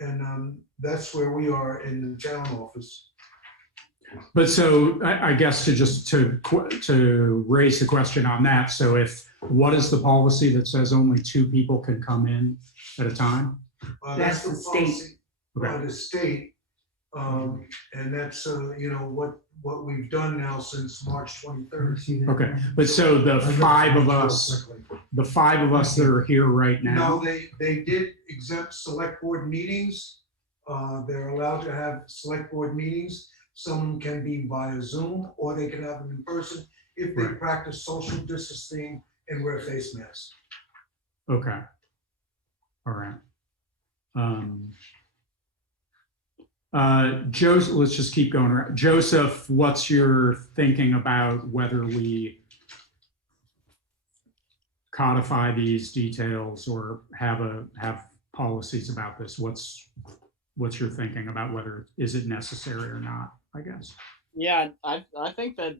and that's where we are in the town office. But so I guess to raise the question on that. So what is the policy that says only 2 people can come in at a time? That's the state. By the state, and that's what we've done now since March 23rd. Okay, but so the 5 of us that are here right now. No, they did exempt select board meetings. They're allowed to have select board meetings. Some can be via Zoom, or they can have them in person if they practice social distancing and wear face masks. Okay. All right. Joseph, let's just keep going around. Joseph, what's your thinking about whether we codify these details or have policies about this? What's your thinking about whether is it necessary or not, I guess? Yeah, I think that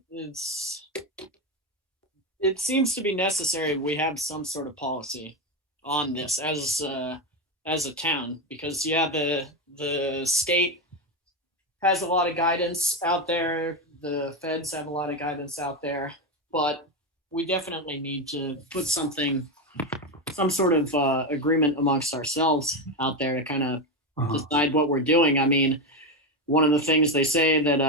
it seems to be necessary we have some sort of policy on this as a town, because the state has a lot of guidance out there, the feds have a lot of guidance out there, but we definitely need to put some sort of agreement amongst ourselves out there to kind of decide what we're doing. I mean, one of the things they say that,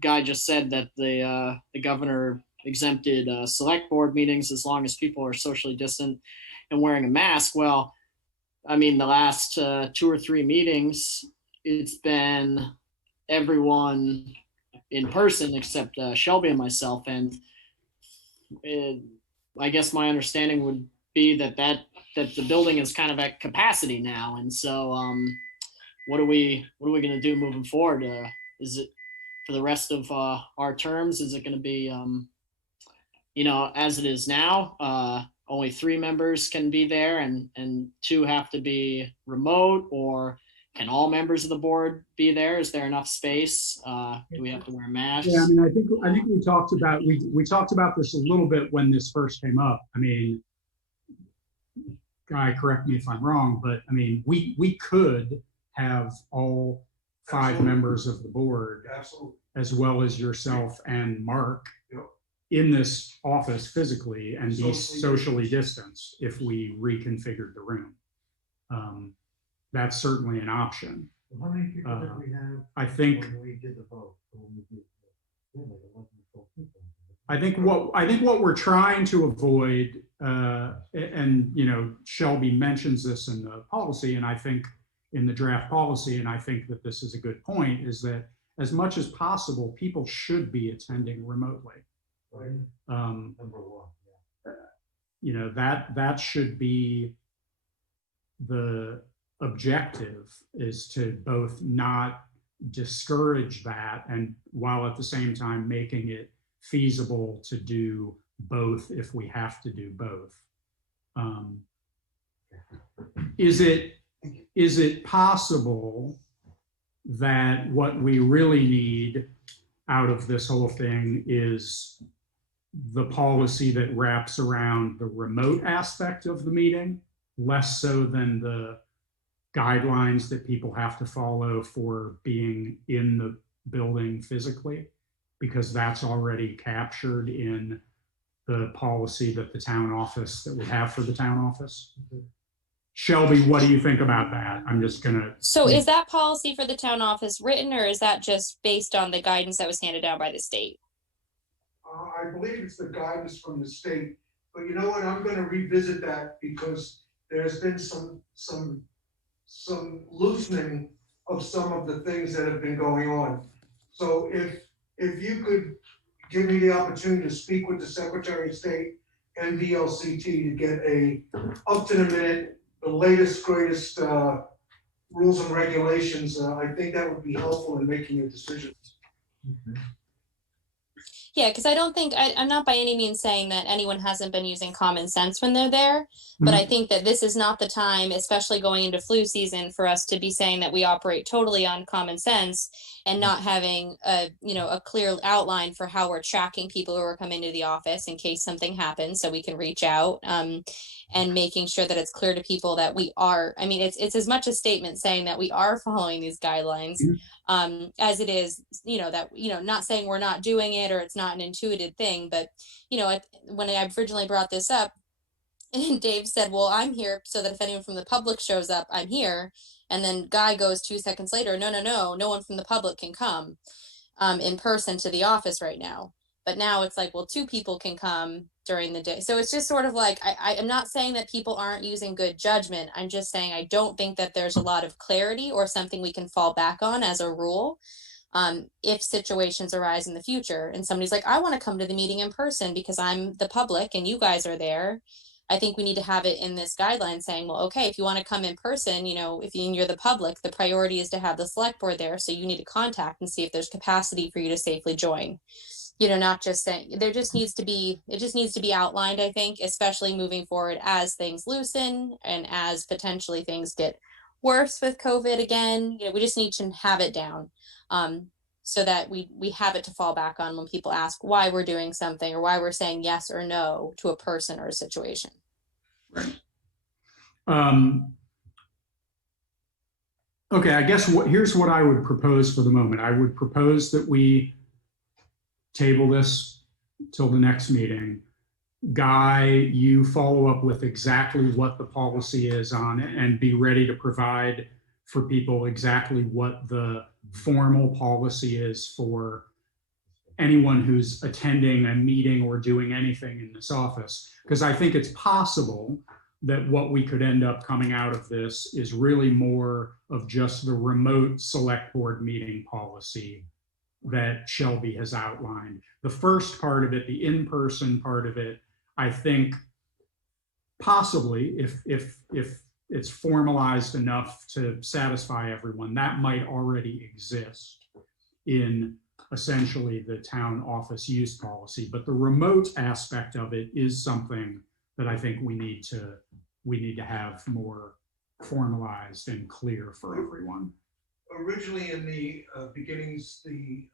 Guy just said that the governor exempted select board meetings as long as people are socially distant and wearing a mask. Well, I mean, the last 2 or 3 meetings, it's been everyone in person except Shelby and myself. And I guess my understanding would be that the building is kind of at capacity now. And so what are we going to do moving forward? Is it for the rest of our terms? Is it going to be, as it is now, only 3 members can be there and 2 have to be remote, or can all members of the board be there? Is there enough space? Do we have to wear masks? Yeah, I mean, I think we talked about this a little bit when this first came up. I mean, Guy, correct me if I'm wrong, but I mean, we could have all 5 members of the board, as well as yourself and Mark, in this office physically and be socially distanced if we reconfigured the room. That's certainly an option. How many people did we have? I think when we did the vote? I think what we're trying to avoid, and Shelby mentions this in the policy, and I think in the draft policy, and I think that this is a good point, is that as much as possible, people should be attending remotely. Right. Number 1. Yeah. That should be the objective, is to both not discourage that, and while at the same time making it feasible to do both if we have to do both. Is it possible that what we really need out of this whole thing is the policy that wraps around the remote aspect of the meeting, less so than the guidelines that people have to follow for being in the building physically, because that's already captured in the policy that we have for the town office? Shelby, what do you think about that? I'm just gonna. So is that policy for the town office written, or is that just based on the guidance that was handed down by the state? I believe it's the guidance from the state, but you know what? I'm going to revisit that because there's been some loosening of some of the things that have been going on. So if you could give me the opportunity to speak with the Secretary of State and VLCT to get a up to the minute, the latest, greatest rules and regulations, I think that would be helpful in making a decision. Okay. Yeah, because I don't think, I'm not by any means saying that anyone hasn't been using common sense when they're there, but I think that this is not the time, especially going into flu season, for us to be saying that we operate totally on common sense and not having a clear outline for how we're tracking people who are coming to the office in case something happens, so we can reach out, and making sure that it's clear to people that we are, I mean, it's as much a statement saying that we are following these guidelines, as it is, not saying we're not doing it or it's not an intuitive thing, but, when I originally brought this up, and Dave said, well, I'm here so that if anyone from the public shows up, I'm here. And then Guy goes 2 seconds later, no one from the public can come in person to the office right now. But now it's like, well, 2 people can come during the day. So it's just sort of like, I'm not saying that people aren't using good judgment. I'm just saying I don't think that there's a lot of clarity or something we can fall back on as a rule. If situations arise in the future and somebody's like, I want to come to the meeting in person because I'm the public and you guys are there. I think we need to have it in this guideline saying, well, okay, if you want to come in person, if you're the public, the priority is to have the select board there. So you need to contact and see if there's capacity for you to safely join. Not just saying, it just needs to be outlined, I think, especially moving forward as things loosen and as potentially things get worse with COVID again. We just need to have it down. So that we have it to fall back on when people ask why we're doing something or why we're saying yes or no to a person or a situation. Right. Okay, I guess here's what I would propose for the moment. I would propose that we table this till the next meeting. Guy, you follow up with exactly what the policy is on it and be ready to provide for people exactly what the formal policy is for anyone who's attending a meeting or doing anything in this office. Because I think it's possible that what we could end up coming out of this is really more of just the remote select board meeting policy that Shelby has outlined. The first part of it, the in-person part of it, I think possibly if it's formalized enough to satisfy everyone, that might already exist in essentially the town office use policy. But the remote aspect of it is something that I think we need to have more formalized and clear for everyone. Originally in the beginnings, the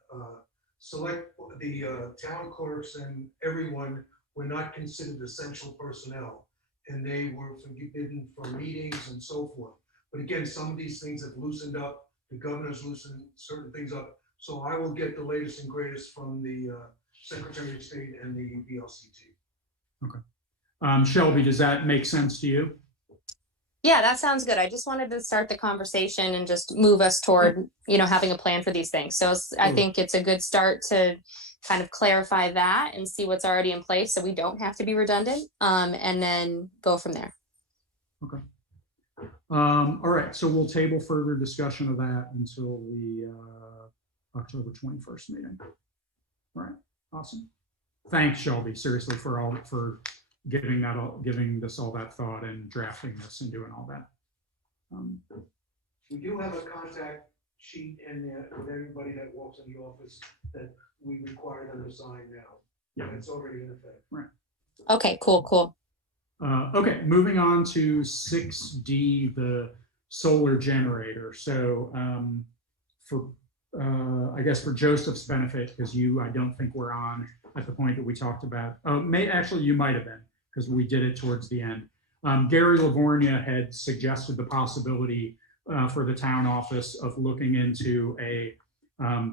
town clerks and everyone were not considered essential personnel, and they were forbidden from meetings and so forth. But again, some of these things have loosened up. The governor's loosened certain things up. So I will get the latest and greatest from the Secretary of State and the VLCT. Okay. Shelby, does that make sense to you? Yeah, that sounds good. I just wanted to start the conversation and just move us toward, having a plan for these things. So I think it's a good start to kind of clarify that and see what's already in place so we don't have to be redundant, and then go from there. Okay. All right, so we'll table further discussion of that until the October 21st meeting. All right, awesome. Thanks, Shelby, seriously, for giving this all that thought and drafting this and doing all that. We do have a contact sheet in there with everybody that walks in the office that we require them to sign now. Yeah, it's already in effect. Right. Okay, cool. Okay, moving on to 6D, the solar generator. So I guess for Joseph's benefit, because I don't think we're on at the point that we talked about. Actually, you might have been, because we did it towards the end. Gary Livornia had suggested the possibility for the town office of looking into a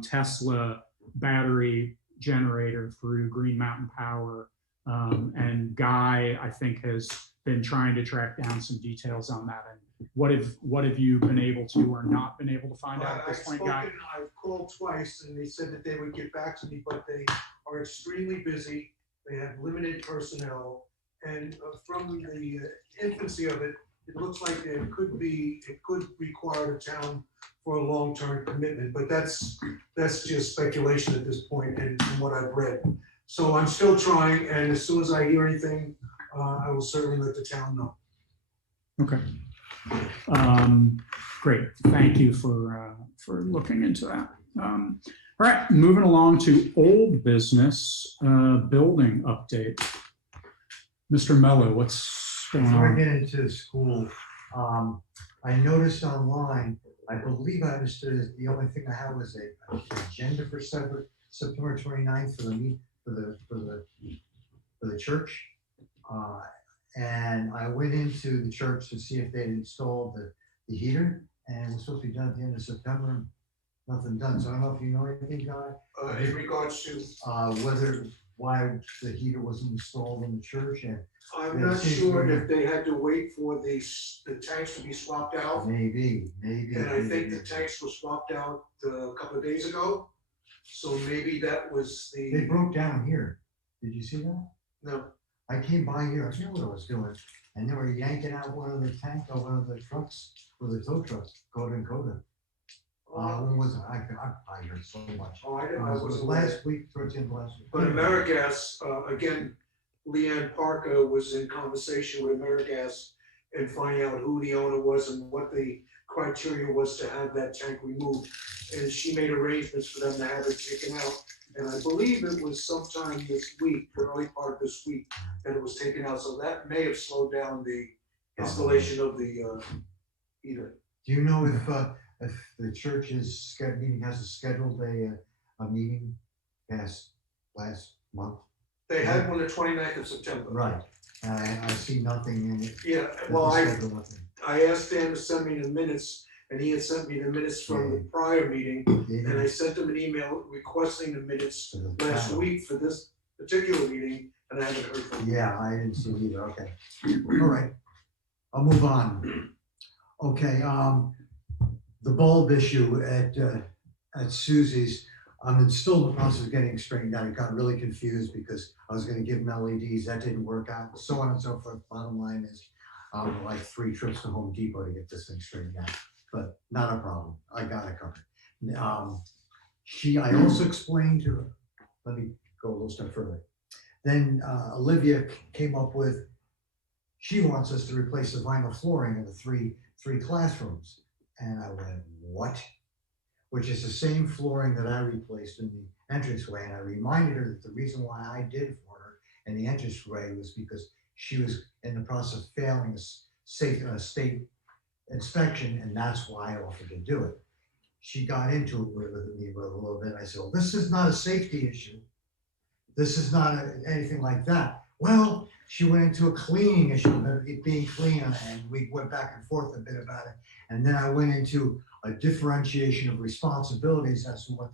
Tesla battery generator through Green Mountain Power. And Guy, I think, has been trying to track down some details on that. And what have you been able to or not been able to find out at this point, Guy? I've called twice and they said that they would get back to me, but they are extremely busy. They have limited personnel. And from the infancy of it, it looks like it could require the town for a long-term commitment, but that's just speculation at this point and from what I've read. So I'm still trying, and as soon as I hear anything, I will certainly let the town know. Okay. Great. Thank you for looking into that. All right, moving along to old business, building update. Mr. Mello, what's going Before I on? get into school, I noticed online, I believe I understood it, the only thing I had was an agenda for September 29th for the church. And I went into the church to see if they'd installed the heater, and it was supposed to be done at the end of September. Nothing done. So I don't know if you know anything, Guy. In regards to why the heater wasn't installed in the church, and I'm not sure if they had to wait for the tanks to be swapped out. maybe. And I think the tanks were swapped out a couple of days ago. So maybe that was They the, broke down here. Did you see that? no, I came by here, I knew what I was doing, and they were yanking out one of the trucks, for the tow trucks, Coda. When was it? I heard so much. oh, I It didn't, I was wasn't last week, towards the end of last week. But AmeriGas, again, Leanne Parker was in conversation with AmeriGas and finding out who the owner was and what the criteria was to have that tank removed. And she made arrangements for them to have it taken out. And I believe it was sometime this week, the early part of this week, that it was taken out. So that may have slowed down the installation of the heater. Do you know if the church's meeting has scheduled a meeting past last month? They had one the 29th of September. Right, I see nothing in it. Yeah, well, I asked Dan to send me the minutes, and he had sent me the minutes from the prior meeting, and I sent him an email requesting the minutes last week for this particular meeting, and I haven't heard from you. Yeah, I didn't see it either, okay. All right, I'll move on. Okay, the bulb issue at Susie's, I'm still in the process of getting straightened out. It got really confused because I was gonna give them LEDs, that didn't work out, so on and so forth. Bottom line is, like 3 trips to Home Depot to get this thing straightened out, but not a problem, I got it covered. I also explained to her, let me go a little step further. Then Olivia came up with, she wants us to replace the vinyl flooring in the three classrooms. And I went, what? Which is the same flooring that I replaced in the entranceway. And I reminded her that the reason why I did it for her in the entranceway was because she was in the process of failing a state inspection, and that's why I offered to do it. She got into it with me a little bit. I said, well, this is not a safety issue. This is not anything like that. Well, she went into a cleaning issue, it being clean, and we went back and forth a bit about it. And then I went into a differentiation of responsibilities as to what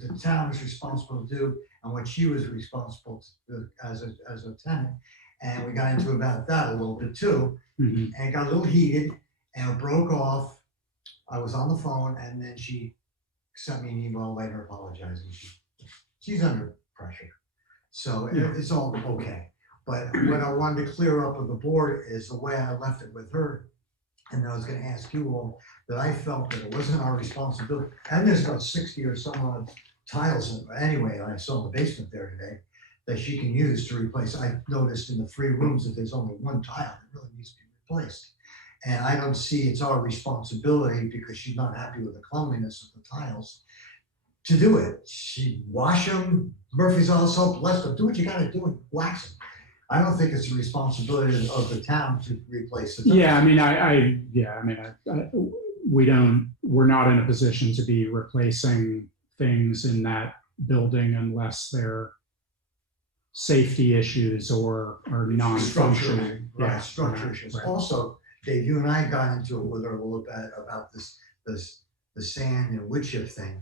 the town is responsible to do and what she was responsible to do as a tenant. And we got into about that a little bit too. And it got a little heated and it broke off. I was on the phone, and then she sent me an email later apologizing. She's under pressure. So it's all okay. But what I wanted to clear up with the board is the way I left it with her. And I was going to ask you all that I felt that it wasn't our responsibility. And there's about 60 or some odd tiles anyway, I saw in the basement there today, that she can use to replace. I noticed in the 3 rooms that there's only 1 tile that really needs to be replaced. And I don't see it's our responsibility, because she's not happy with the cleanliness of the tiles, to do it. She wash them, Murphy's Law soap, bless them, do what you gotta do and wax them. I don't think it's the responsibility of the town to replace the tiles. Yeah, I mean, we're not in a position to be replacing things in that building unless they're safety issues or non-functioning. Right, structure issues. Right. Also, Dave, you and I got into it with her a little bit about the sand and wood chip thing.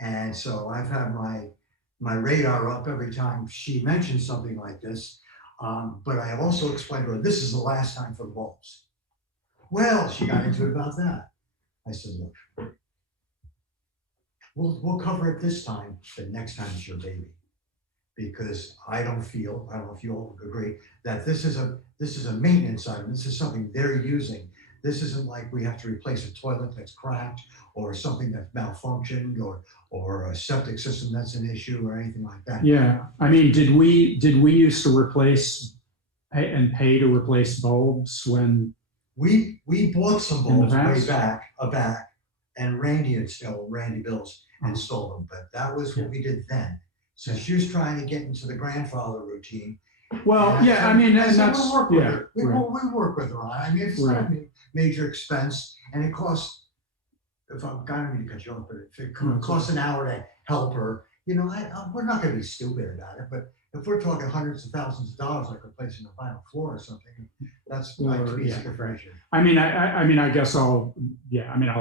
And so I've had my radar up every time she mentions something like this. But I also explained to her, this is the last time for the bulbs. Well, she got into it about that. I said, look, we'll cover it this time, but next time it's your baby. Because I don't know if you all agree, that this is a maintenance item. This is something they're using. This isn't like we have to replace a toilet that's cracked or something that's malfunctioned or a septic system that's an issue or anything like that. Yeah, I mean, did we used to pay to replace bulbs when? We bought some bulbs way past? back, and Randy Bills installed them, but that was what we did then. So she was trying to get into the grandfather routine. Well, yeah, I mean, and that's, we'll work with yeah, her. We work with her on it. I mean, it's not a major expense, and it costs, I don't mean to cut you off, but if it costs an hour to help her, you know, we're not gonna be stupid about it, but if we're talking hundreds of thousands of dollars, like replacing a vinyl floor or something, that's like to be differentiated. I mean, I guess I'll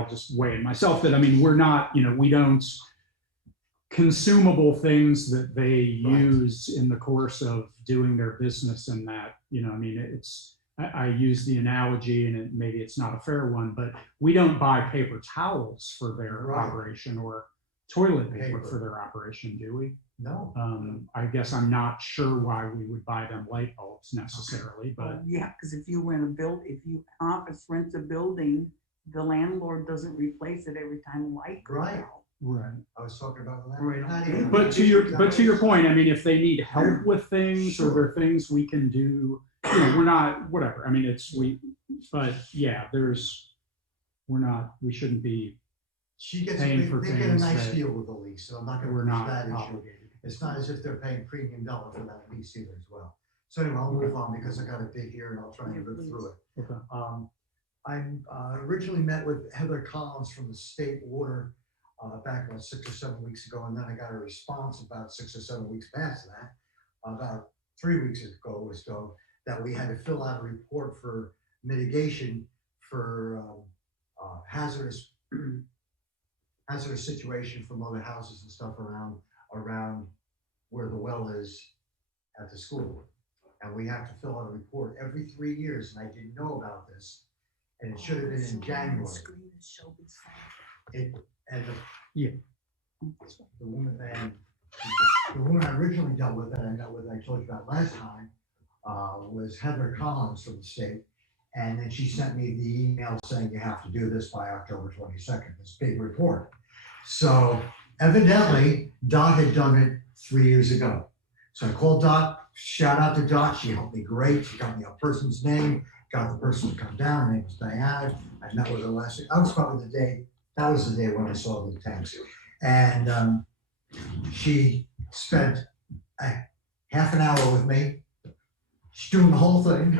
just weigh in myself that, I mean, we're not, we don't, consumable things that they use in the course of doing their business, and that, I mean, I use the analogy, and maybe it's not a fair one, but we don't buy paper towels for their operation or toilet paper for their operation, do we? No. I guess I'm not sure why we would buy them light bulbs necessarily, but. Yeah, because if you office rents a building, the landlord doesn't replace it every time light goes out. Right. I was talking about that. Right. But to your point, I mean, if they need help with things, or there are things we can do, we're not, whatever. I mean, but yeah, we shouldn't be paying for things. They get a nice deal with the lease, so I'm not going to push that issue. Obligated. It's not as if they're paying premium dollar for that lease either as well. So anyway, I'll move on because I got a bit here and I'll try and look through it. Okay. I originally met with Heather Collins from the State Water back about 6 or 7 weeks ago, and then I got a response about 6 or 7 weeks past that, about 3 weeks ago or so, that we had to fill out a report for mitigation for hazardous situation from other houses and stuff around where the well is at the school. And we have to fill out a report every 3 years, and I didn't know about this. And it should have been in January. And Yeah. the woman, I originally dealt with, that I met with, I told you about last time, was Heather Collins from the state. And then she sent me the email saying you have to do this by October 22nd, this big report. So evidently Dot had done it 3 years ago. So I called Dot, shout out to Dot, she helped me great. She got me a person's name, got the person to come down, her name was Diana. I met with her last week. That was probably the day when I saw the tanks. And she spent half an hour with me. She's doing the whole thing.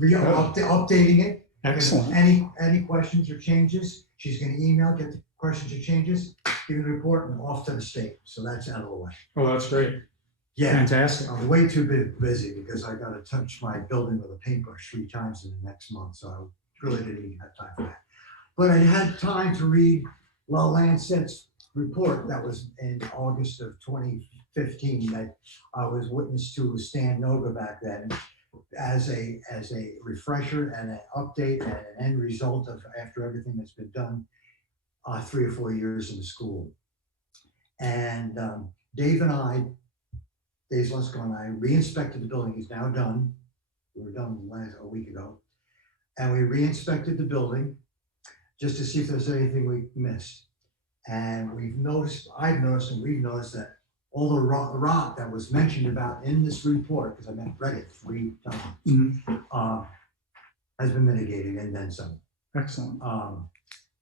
Updating it. Excellent. Any questions or changes, she's gonna email, get the questions or changes, give me the report, and off to the state. So that's out of the way. Oh, that's great. Yeah, Fantastic. I'm way too busy because I gotta touch my building with a paintbrush 3 times in the next month, so I really didn't even have time for that. But I had time to read Lancet's report that was in August of 2015 that I was witness to with Stan Noga back then, as a refresher and an update and an end result of after everything that's been done 3 or 4 years in the school. And Dave Lesko and I re-inspected the building. He's now done. We were done a week ago. And we re-inspected the building just to see if there's anything we missed. And I've noticed and we've noticed that all the rock that was mentioned about in this report, because I read it 3 times, has been mitigated and then some. Excellent.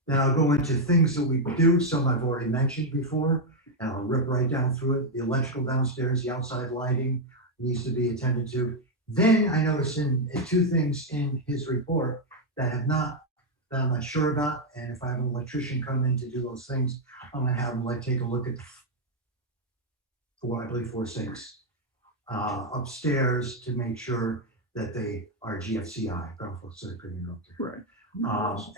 Then I'll go into things that we do. Some I've already mentioned before, and I'll rip right down through it. The electrical downstairs, the outside lighting needs to be attended to. Then I noticed in 2 things in his report that I'm not sure about. And if I have an electrician come in to do those things, I'm gonna have them take a look at 4 sinks upstairs to make sure that they are GFCI, ground fault circuit interrupter. Right.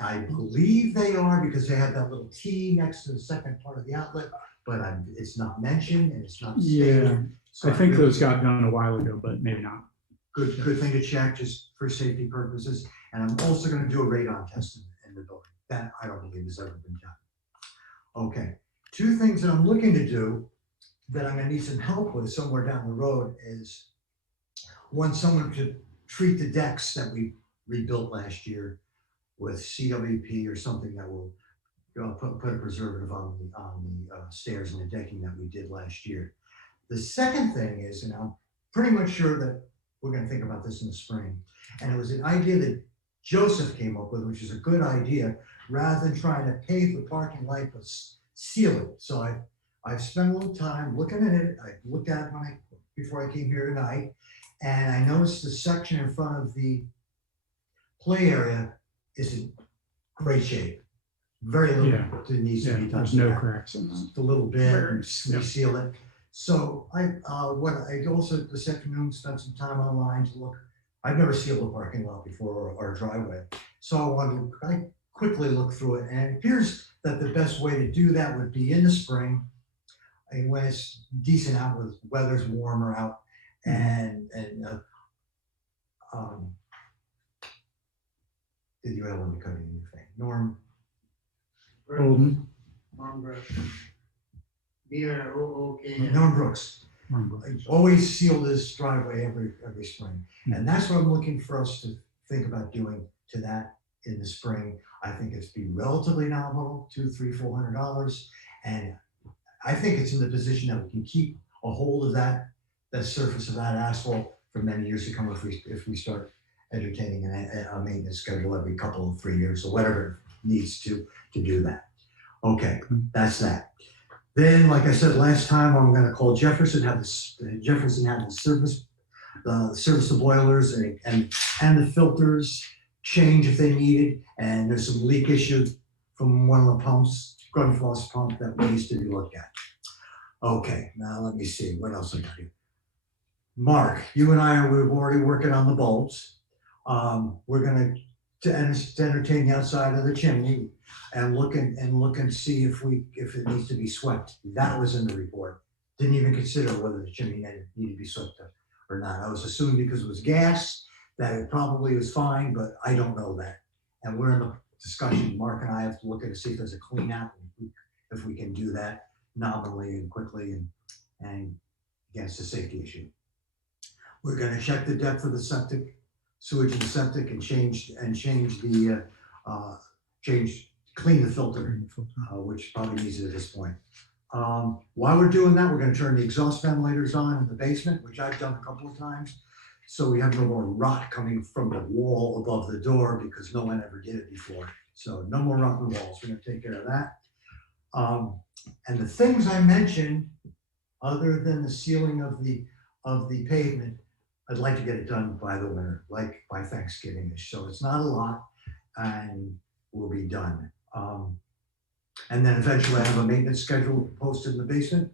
I believe they are because they have that little T next to the second part of the outlet, but it's not mentioned and it's not stated. Yeah. So I think really- those got done a while ago, but maybe not. Good thing to check just for safety purposes. And I'm also gonna do a radon test in the building. That I don't believe has ever been done. Okay, 2 things that I'm looking to do that I'm gonna need some help with somewhere down the road is, one, someone to treat the decks that we rebuilt last year with CWP or something that will put a preservative on the stairs and the decking that we did last year. The second thing is, and I'm pretty much sure that we're gonna think about this in the spring, and it was an idea that Joseph came up with, which is a good idea, rather than trying to pave the parking lot, but seal it. So I've spent a little time looking at it. I looked at it before I came here tonight, and I noticed the section in front of the play area is in great shape. Very little that needs to be done. There's no cracks in that. Just a little bit, and Yep. reseal it. So I also this afternoon spent some time online to look. I've never sealed a parking lot before or a driveway. So I quickly looked through it, and it appears that the best way to do that would be in the spring, and when it's decent out, with weather's warmer out, and did you have one to cut in your thing? Norm? Golden. Norm Brooks. Always seal this driveway every spring. And that's what I'm looking for us to think about doing to that in the spring. I think it's be relatively nominal, $200, $300, $400. And I think it's in the position that we can keep a hold of that surface of that asphalt for many years to come if we start entertaining a maintenance schedule every couple of 3 years or whatever it needs to do that. Okay, that's that. Then, like I said last time, I'm gonna call Jefferson, Jefferson have the service the boilers and the filters, change if they needed, and there's some leak issues from one of the pumps, Grundfos pump that needs to be looked at. Okay, now let me see, what else I got here? Mark, you and I we're already working on the bulbs. We're gonna entertain the outside of the chimney and look and see if it needs to be swept. That was in the report. didn't even consider whether the chimney needed to be swept up or not. I was assuming because it was gas, that it probably was fine, but I don't know that. And we're in the discussion, Mark and I have to look at to see if there's a clean out, if we can do that nominally and quickly, and again, it's a safety issue. We're gonna check the depth of the septic, sewage and septic, and clean the filter, which probably needs it at this point. While we're doing that, we're gonna turn the exhaust ventilators on in the basement, which I've done a couple of times. So we have no more rot coming from the wall above the door, because no one ever did it before. So no more rotten walls. We're gonna take care of that. And the things I mentioned, other than the sealing of the pavement, I'd like to get it done by the winter, like by Thanksgiving-ish. So it's not a lot, and we'll be done. And then eventually I have a maintenance schedule posted in the basement.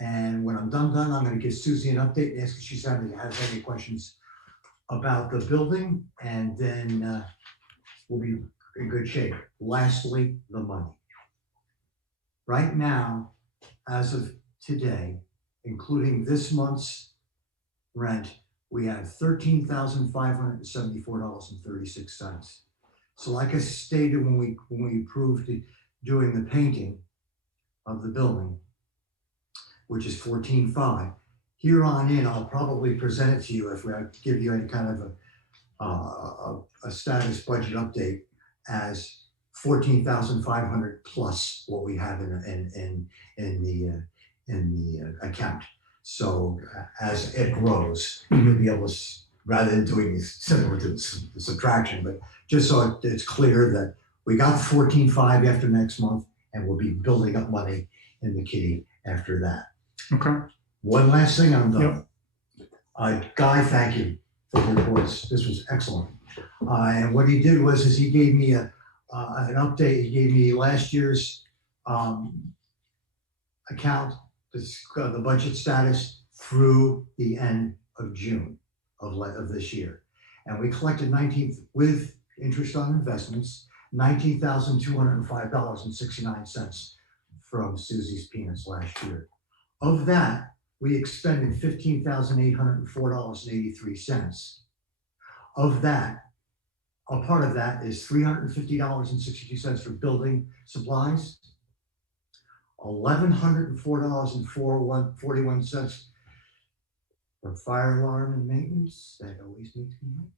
And when I'm done, I'm gonna give Susie an update and ask if she's has any questions about the building, and then we'll be in good shape. Lastly, the money. Right now, as of today, including this month's rent, we have $13,574.36. So like I stated when we approved doing the painting of the building, which is $14,500. Here on in, I'll probably present it to you if I give you any kind of a status budget update as $14,500 plus what we have in the account. So as it grows, you'll be able to, rather than doing similar to the subtraction, but just so it's clear that we got the $14,500 after next month, and we'll be building up money in the kitty after that. Okay. One last thing, I'm done. Guy, thank you for the reports. This was excellent. And what he did was he gave me an update. He gave me last year's account, the budget status through the end of June of this year. And we collected with interest on investments, $19,205.69 from Susie's Peanuts last year. Of that, we expended $15,804.83. Of that, a part of that is $350.62 for building supplies, $1,104.41 for fire alarm and maintenance, that always needs to be made.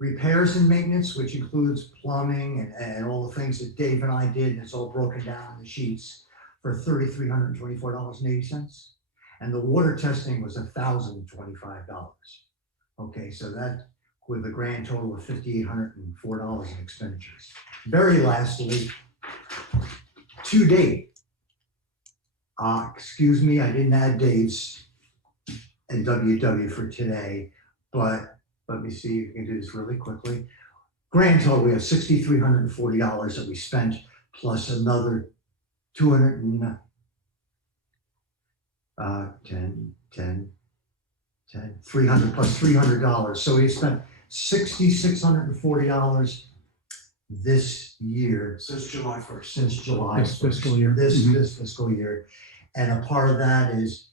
Repairs and maintenance, which includes plumbing and all the things that Dave and I did, and it's all broken down in the sheets, for $3,324.80. And the water testing was $1,025. Okay, so that with a grand total of $5,804 in expenditures. Very lastly, to date, excuse me, I didn't add Dave's and WW for today, but let me see if we can do this really quickly. Grand total, we have $6,340 that we spent, plus another 300 plus $300. So we spent $6,640 this year. Since July 1st. Since July This 1st. fiscal year. This fiscal year. And a part of that is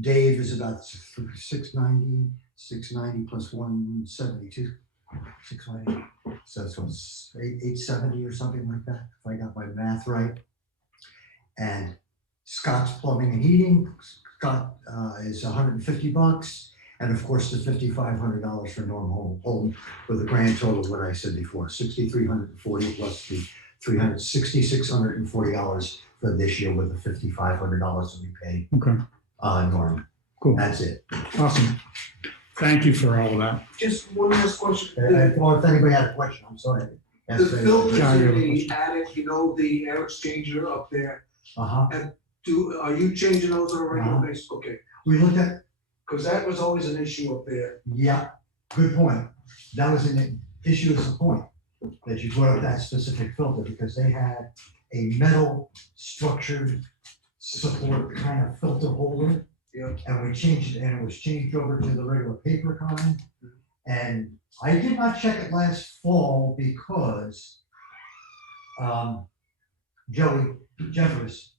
Dave is about 690 plus 172, 690. So it's 870 or something like that, if I got my math right. And Scott's plumbing and heating, Scott is $150. And of course, the $5,500 for Norm Home with a grand total of what I said before, $6,340 plus the $6,640 for this year with the $5,500 that we paid. Okay. Norm. Cool. That's it. Awesome. Thank you for all of that. Just one last question. Well, if anybody had a question, I'm sorry. The filters John, you have a in the question? attic, the air exchanger up there, Uh-huh. are you changing those on a regular Uh-huh. basis? Okay, We looked at, because that was always an issue up there. yeah, good point. That was an issue as a point that you brought up that specific filter, because they had a metal structured support kind of filter holder. Yeah. And we changed it, and it was changed over to the regular paper kind. And I did not check it last fall because Joey Jeffers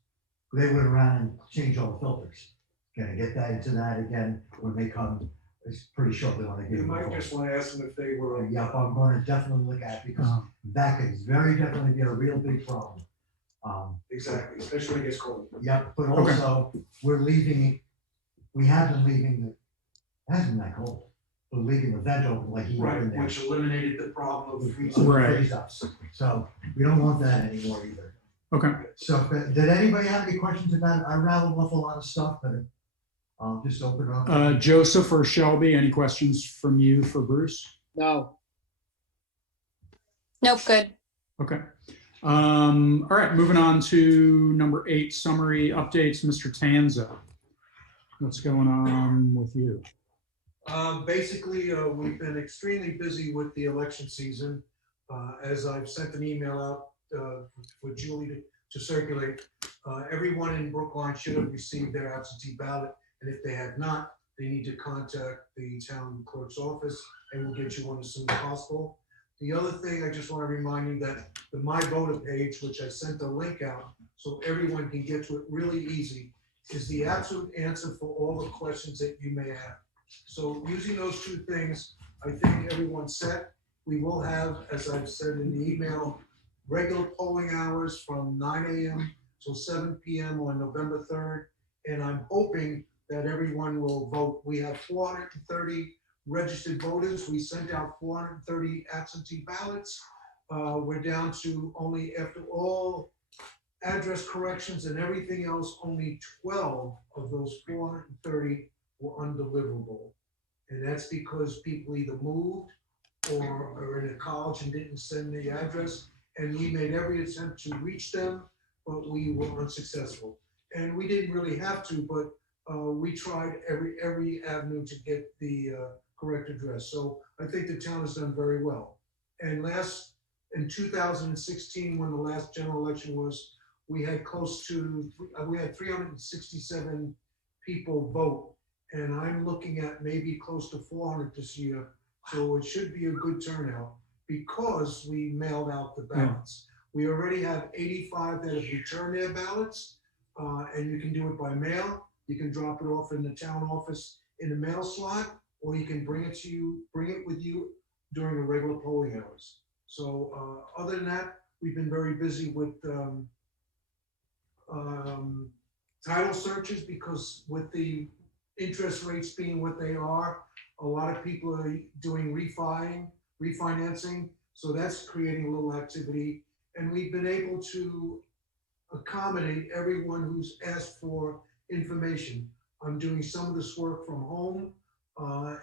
They went around and changed all the filters. Gonna get that into that again when they come. It's pretty shortly when they get. You might just want to ask them if they were. Yep, I'm gonna definitely look at it because that could very definitely be a real big problem. Exactly, especially when it gets cold. Yep, but also we're leaving, we have been leaving it hasn't been that cold. We're leaving the vent open like he Right, in there. which eliminated the problem of freezing. Freeze ups. So we don't want that anymore either. Okay. So did anybody have any questions about it? I rattled off a lot of stuff, but I'll just open it up. Joseph or Shelby, any questions from you for Bruce? No. Nope, good. Okay. All right, moving on to number 8, summary updates. Mr. Tanza, what's going on with you? Basically, we've been extremely busy with the election season. As I've sent an email out for Julie to circulate, everyone in Brookline should have received their absentee ballot. And if they have not, they need to contact the town clerk's office and we'll get you one as soon as possible. The other thing, I just want to remind you that the My Voter page, which I sent the link out so everyone can get to it really easy, is the absolute answer for all the questions that you may have. So using those 2 things, I think everyone's set. We will have, as I've said in the email, regular polling hours from 9 a.m. till 7 p.m. on November 3rd. And I'm hoping that everyone will vote. We have 430 registered voters. We sent out 430 absentee ballots. We're down to only, after all address corrections and everything else, only 12 of those 430 were undeliverable. And that's because people either moved or are in a college and didn't send the address. And we made every attempt to reach them, but we were unsuccessful. And we didn't really have to, but we tried every avenue to get the correct address. So I think the town has done very well. And in 2016, when the last general election was, we had we had 367 people vote. And I'm looking at maybe close to 400 this year. So it should be a good turnout because we mailed out the ballots. We already have 85 that have returned their ballots, and you can do it by mail. You can drop it off in the town office in the mail slot, or you can bring it with you during the regular polling hours. So other than that, we've been very busy with title searches because with the interest rates being what they are, a lot of people are doing refinancing. So that's creating a little activity. And we've been able to accommodate everyone who's asked for information. I'm doing some of this work from home,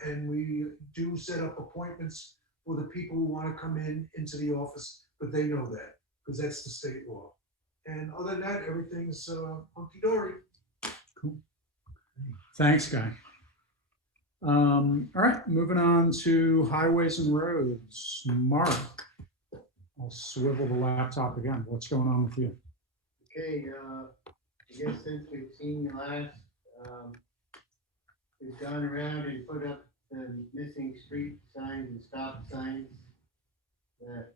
and we do set up appointments for the people who want to come into the office, but they know that because that's the state law. And other than that, everything's hunky-dory. Cool. Thanks, Guy. All right, moving on to highways and roads. Mark, I'll swivel the laptop again. What's going on with you? Okay, I guess since we've seen you last, we've gone around and put up the missing street signs and stop signs that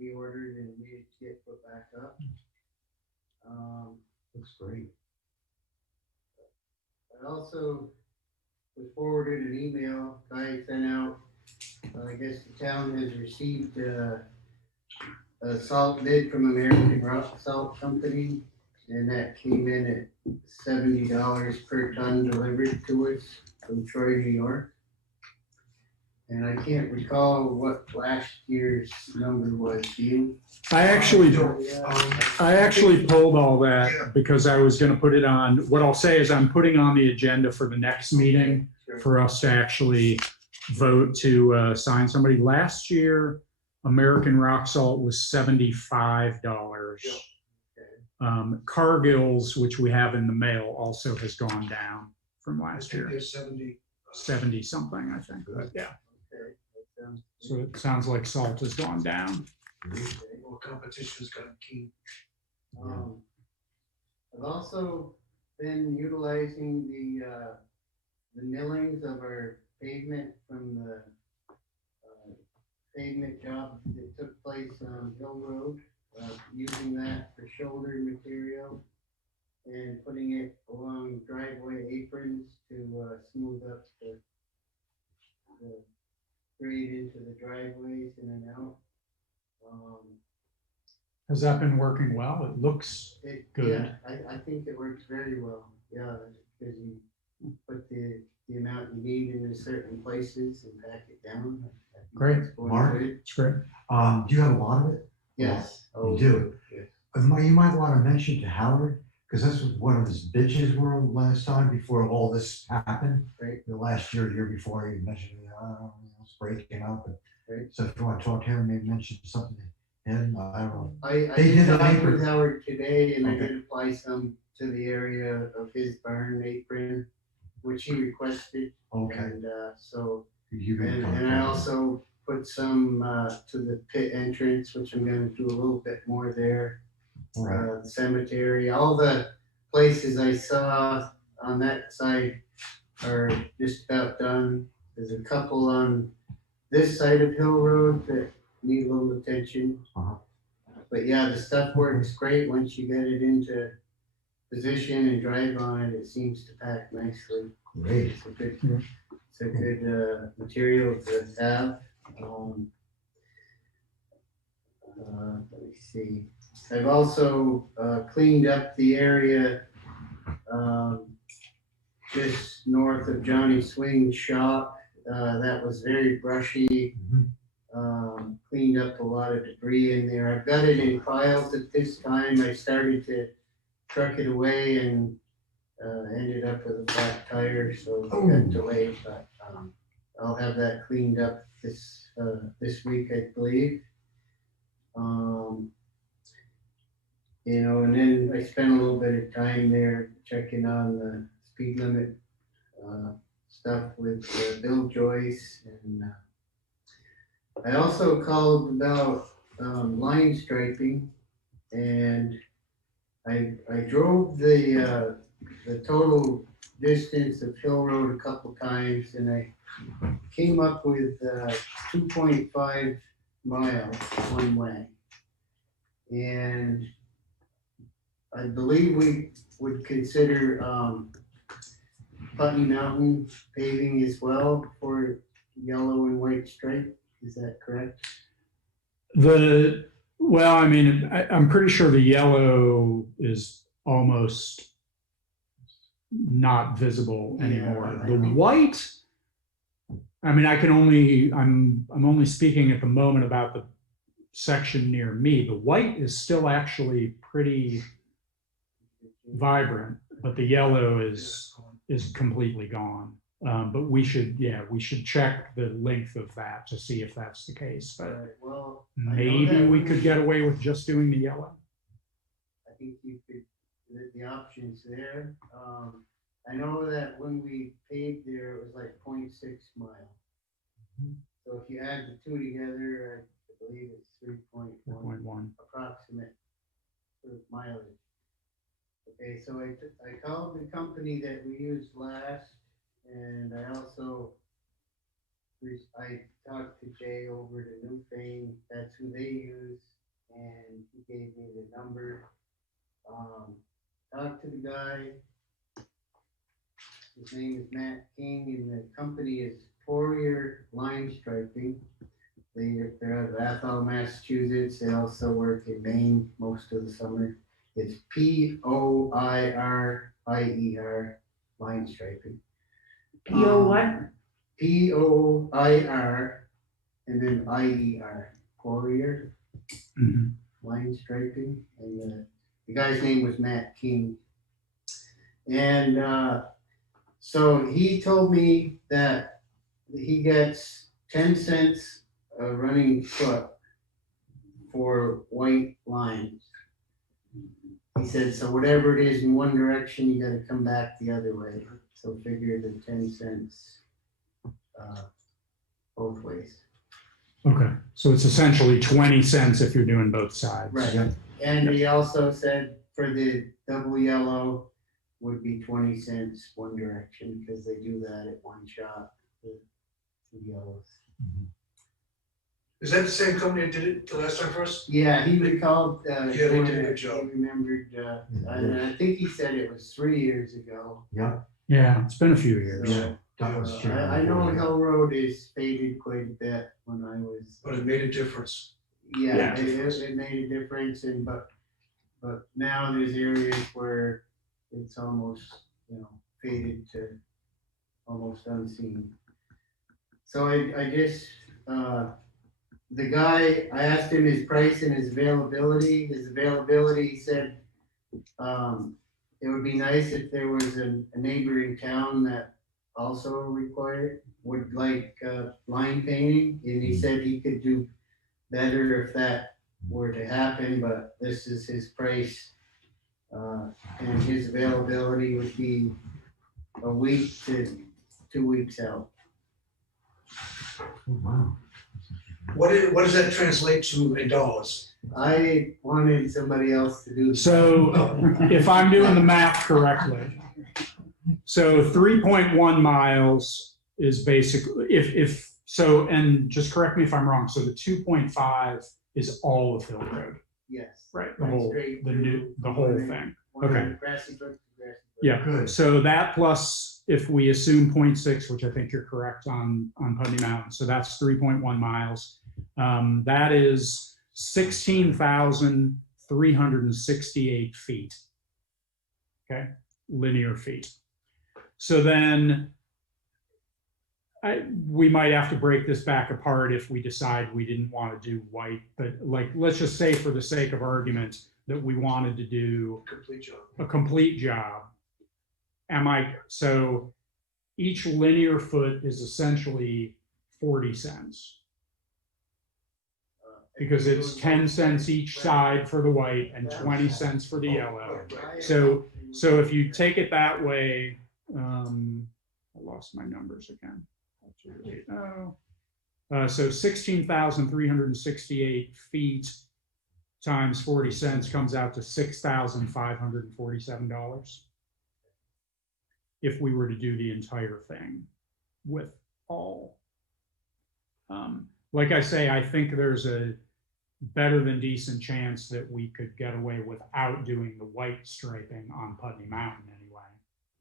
we ordered and needed to get put back up. Looks great. I also was forwarded an email I sent out. I guess the town has received a salt bid from American Rock Salt Company, and that came in at $70 per ton delivered to us from Troy, New York. And I can't recall what last year's number was. Do you? I actually pulled all that because I was going to put it on. What I'll say is I'm putting on the agenda for the next meeting for us to actually vote to sign somebody. Last year, American Rock Salt was $75. Cargill's, which we have in the mail, also has gone down from last year. 70 something, I think. But yeah. So it sounds like salt has gone down. Well, competition's gotten keen. I've also been utilizing the millings of our pavement from the pavement job that took place on Hill Road using that for shoulder material and putting it along driveway aprons to smooth up the grade into the driveways in and out. Has that been working well? It looks good. Yeah, I think it works very well. Yeah, because you put the amount you need into certain places and pack it down. I think Great. it's going Mark? good. It's great. Do you have a lot of it? Yes. You do? Yes. You might want to mention to Howard, because that's what one of his bitches were last time before all this happened. Right. The last year he mentioned, it's breaking up. Right. So if you want to talk to him, maybe mention something to him, I don't know. I They did did an talk apron. with Howard today, and I Okay. did apply some to the area of his barn apron, which he requested. Okay. And so, You can talk and to I him. also put some to the pit entrance, which I'm gonna do a little bit more there. All right. The cemetery, all the places I saw on that side are just about done. There's a couple on this side of Hill Road that need a little attention. Uh-huh. But yeah, the stuff works great once you get it into position and drive on it. It seems to pack nicely. Great. It's a good material to have. Let me see. I've also cleaned up the area just north of Johnny Swing's shop. That was very brushy. Cleaned up a lot of debris in there. I've got it in piles at this time. I started to truck it away and ended up with a flat tire, so it got delayed. But I'll have that cleaned up this week, I believe. And then I spent a little bit of time there checking on the speed limit stuff with Bill Joyce, and I also called about line striping, and I drove the total distance of Hill Road a couple times, and I came up with 2.5 miles one way. And I believe we would consider Putney Mountain paving as well for yellow and white stripe. Is that correct? Well, I mean, I'm pretty sure the yellow is almost not visible anymore. Yeah, The white, I mean, I'm only speaking at the moment about the section near me. The white is still actually pretty vibrant, but the yellow is completely gone. But we should check the length of that to see if that's the case. But Well, maybe we could get away with just doing the yellow. I think you could, the options there. I know that when we paved there, it was like 0.6 mile. So if you add the two together, I believe it's 3.1 approximate for mileage. Okay, so I called the company that we used last, and I also I talked to Jay over to Newfane. That's who they use, and he gave me the number. Talked to the guy. His name is Matt King, and the company is Poirier Line Striping. They're out of Athol, Massachusetts. They also work in Maine most of the summer. It's Poirier Line Striping. P.O. what? Poir and then IER. Poirier Line Striping. And the guy's name was Matt King. And so he told me that he gets 10 cents a running foot for white lines. He said, so whatever it is in one direction, you gotta come back the other way. So figure the 10 cents both ways. Okay, so it's essentially 20 cents if you're doing both sides. Right. Yeah. And he also said for the double yellow would be 20 cents one direction, because they do that at one shot, the two yellows. Is that the same company that did it the last time for us? Yeah, he recalled, Yeah, they did a doing good it. job. He remembered, and I think he said it was 3 years ago. Yeah, Yeah, it's been a few years. yeah, that was true. I know Hill Road is faded quite a bit when I was. But it made a difference. Yeah, Yeah. it made a difference, and but now there's areas where it's almost, faded to almost unseen. So I guess, the guy, I asked him his price and his availability. His availability, he said, it would be nice if there was a neighboring town that also would like, line painting, and he said he could do better if that were to happen, but this is his price. And his availability would be a week to 2 weeks out. Oh, wow. What does that translate to in dollars? I wanted somebody else to do. So if I'm doing the math correctly, so 3.1 miles is basically, if so, and just correct me if I'm wrong, so the 2.5 is all of Hill Road, Yes. right? The Right whole, straight the through, whole thing. Okay. Grassy Brook to Grassy Brook. Yeah, Good. so that plus, if we assume 0.6, which I think you're correct on Putney Mountain, so that's 3.1 miles. That is 16,368 feet. Okay, linear feet. So then we might have to break this back apart if we decide we didn't want to do white, but like, let's just say for the sake of argument that we wanted to do Complete job. a complete job. So each linear foot is essentially 40 cents because it's 10 cents each side for the white and 20 cents for the yellow. So if you take it that way, I lost my numbers again. So 16,368 feet times 40 cents comes out to $6,547 if we were to do the entire thing with all. Like I say, I think there's a better than decent chance that we could get away without doing the white striping on Putney Mountain anyway.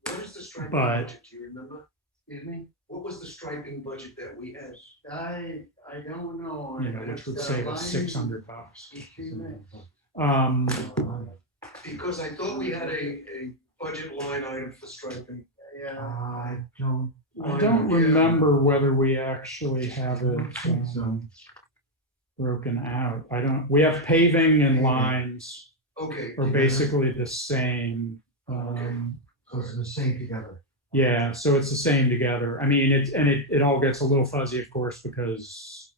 What is the striping But- budget? Do you remember? Excuse me? What was the striping budget that we had? I don't know. You know, which would save us $600. Excuse me? Because I thought we had a budget line item for striping. Yeah. I don't. I don't remember whether we actually have it broken out. We have paving and lines Okay. are basically the same. So it's the same together. Yeah, so it's the same together. I mean, it all gets a little fuzzy, of course, because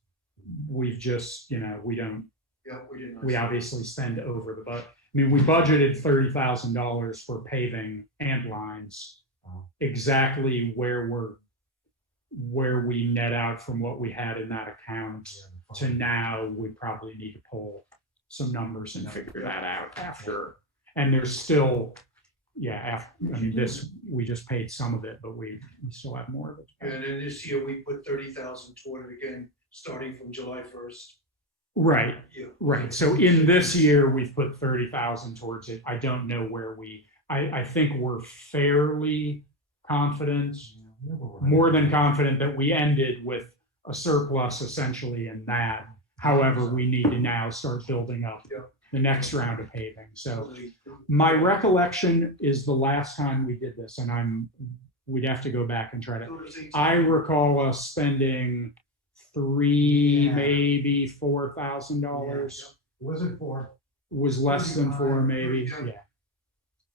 we've just, we don't, Yeah, we didn't. we obviously spend over the budget. I mean, we budgeted $30,000 for paving and lines. Exactly where we net out from what we had in that account to now, we probably need to pull some numbers and figure that out after. And there's still, we just paid some of it, but we still have more of it. And then this year, we put 30,000 toward it again, starting from July 1st. Right, Yeah. right. So in this year, we've put 30,000 towards it. I don't know where I think we're fairly confident, more than confident that we ended with a surplus essentially in that. However, we need to now start building up the next round of paving. So my recollection is the last time we did this, and we'd have to go back and try to, I recall us spending maybe $4,000. Wasn't for. Was less than 4 maybe, yeah.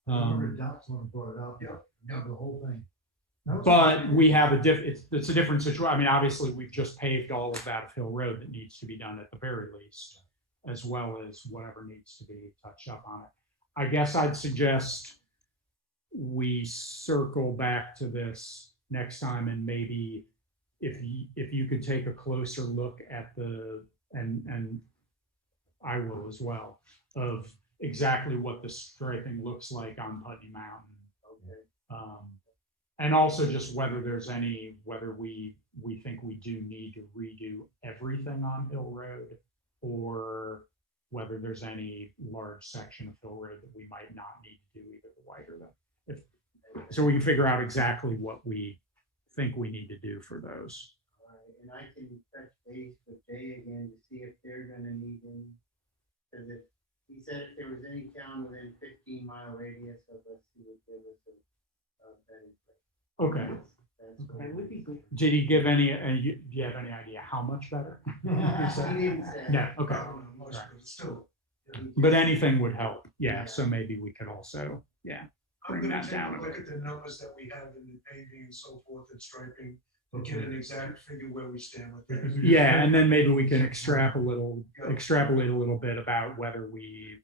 Remember Docs when I brought it up. Yeah. The whole thing. But we have it's a different situation. I mean, obviously, we've just paved all of that of Hill Road that needs to be done at the very least, as well as whatever needs to be touched up on it. I guess I'd suggest we circle back to this next time, and maybe if you could take a closer look at and I will as well, of exactly what the striping looks like on Putney Mountain. And also just whether there's any, whether we think we do need to redo everything on Hill Road, or whether there's any large section of Hill Road that we might not need to do either the white or the, so we can figure out exactly what we think we need to do for those. All right, and I can touch base with Jay again to see if they're gonna need any, because if, he said if there was any town within 15-mile radius of us, he would give us a better place. Okay. That's That would be good. Did he give any, do you have any idea how much better? He didn't say. No, okay. I don't know much, but it's still. But anything would help. Yeah, so maybe we could also, yeah. I'm bring gonna that take down a a look bit. at the numbers that we have in the paving and so forth and striping, to get an exact figure where we stand with that. Yeah, and then maybe we can extrapolate a little bit about whether we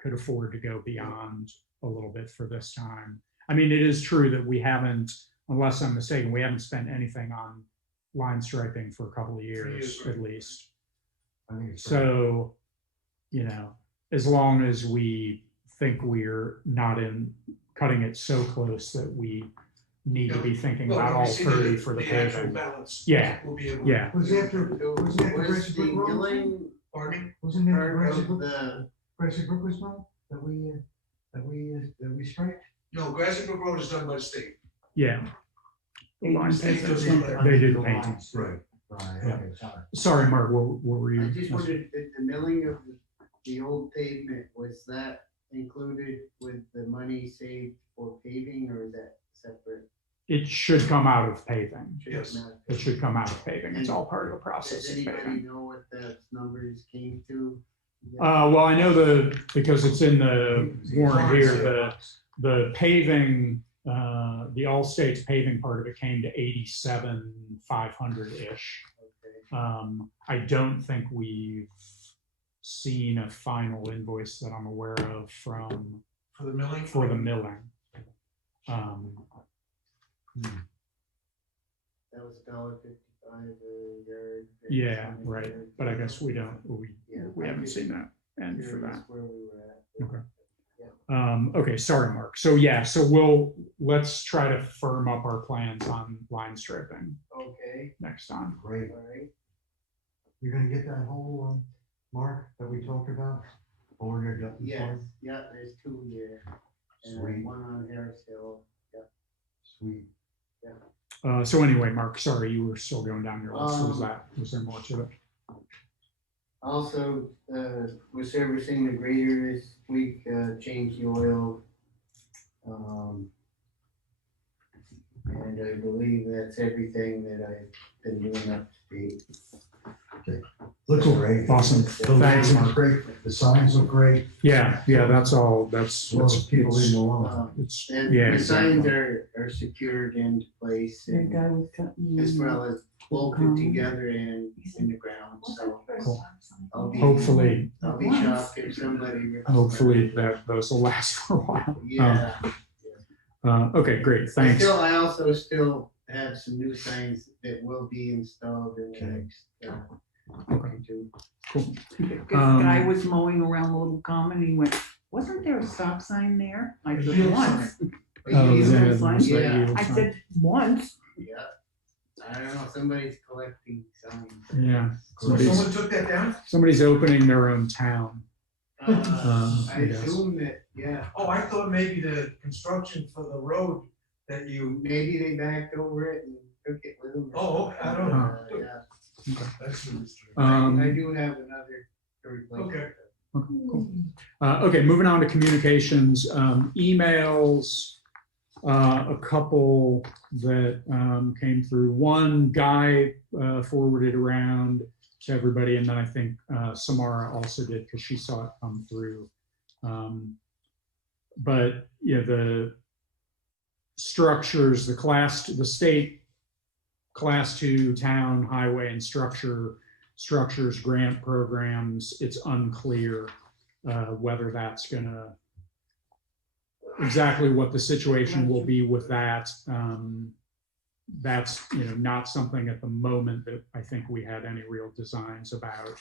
could afford to go beyond a little bit for this time. I mean, it is true that we haven't, unless I'm mistaken, we haven't spent anything on line striping for a couple of years right. at least. I think it's So, you know, as long as we think we're not in cutting it so close that we need to be thinking Well, about when all we see 30 for the actual paving. balance. Yeah, We'll be able. yeah. Was after, Was wasn't that the the Grassy Brook Road? milling Pardon me? Wasn't that the part Grassy of Brook, the, Grassy Brook was done, that we striped? No, Grassy Brook Road is done by the state. Yeah. The line They painting. did- They did The painting. lines, Right, right, Yeah. okay, sorry. Sorry, Mark, what were you? I just wondered if the milling of the old pavement, was that included with the money saved for paving, or is that separate? It should come out of paving. Yes. It should come out of paving. It's all part of the process Does of anybody paving. know what the numbers came to? Well, I know because it's in the warrant here, the paving, the all states paving part of it came to 87,500-ish. Okay. I don't think we've seen a final invoice that I'm aware of from, For the milling? for the milling. That was $1.55 a yard. Yeah, right, but I guess we don't, Yeah, we I haven't just seen that end for curious that. Where we were at. Okay. Okay, sorry, Mark. So yeah, so let's try to firm up our plans on line stripping Okay, next time. Great. all right. You're gonna get that whole, mark that we talked about? Over your gut? Yes, yeah, there's 2 here, Sweet, and 1 on Harris Hill. sweet. So anyway, Mark, sorry, you were still going down your list. Was there more to it? Also, we're servicing the grader this week, changed the oil. And I believe that's everything that I've been doing up to date. Looks great. Awesome. The Thanks, lighting Mark. looks great, the signs look great, Yeah, that's all, that's, well, people leave them alone. it's, And yeah, the signs exactly. are secured into place, That and guy was cutting. as well as bolted together and in the ground, so Cool. I'll be. Hopefully, I'll be shocked if somebody. rips hopefully them. those will last for a while. Yeah. Okay, great, thanks. I also still have some new signs that will be installed in the next. Okay. two. Cool. This guy was mowing around the little common, he went, wasn't there a stop sign there? I A said, yield once. Oh, Yield yeah, sign? it's that Yeah. yield I sign. said, once. Yeah. I don't know, somebody's collecting signs. Yeah, So someone took that down? somebody's opening their own town. I I guess. assume that, yeah, Oh, I thought maybe the construction for the road that you, maybe they backed over it and took it with them. Oh, okay, I don't know. Yeah, that's the mystery. I do have another to replace. Okay. Okay, cool. Okay, moving on to communications, emails, a couple that came through. One guy forwarded around to everybody, and then I think Samara also did because she saw it come through. But yeah, the structures, the state class 2 town highway and structures grant programs, it's unclear whether that's gonna, exactly what the situation will be with that. That's not something at the moment that I think we had any real designs about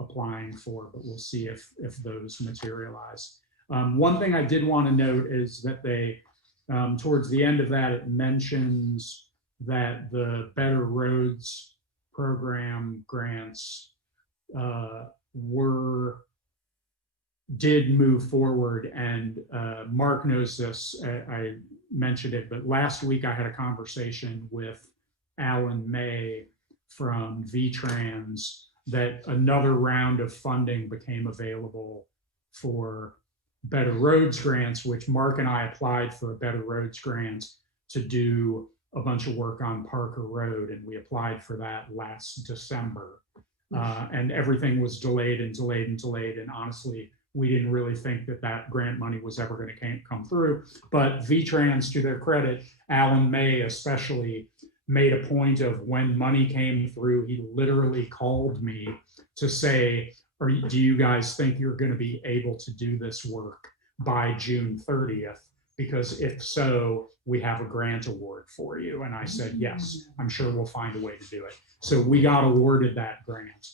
applying for, but we'll see if those materialize. One thing I did want to note is that they Towards the end of that, it mentions that the Better Roads program grants did move forward, and Mark knows this. I mentioned it, but last week I had a conversation with Alan May from VTrans that another round of funding became available for Better Roads grants, which Mark and I applied for a Better Roads grant to do a bunch of work on Parker Road, and we applied for that last December. And everything was delayed and delayed and delayed, and honestly, we didn't really think that that grant money was ever going to come through. But VTrans, to their credit, Alan May especially, made a point of when money came through, he literally called me to say, do you guys think you're going to be able to do this work by June 30th? Because if so, we have a grant award for you. And I said, yes, I'm sure we'll find a way to do it. So we got awarded that grant,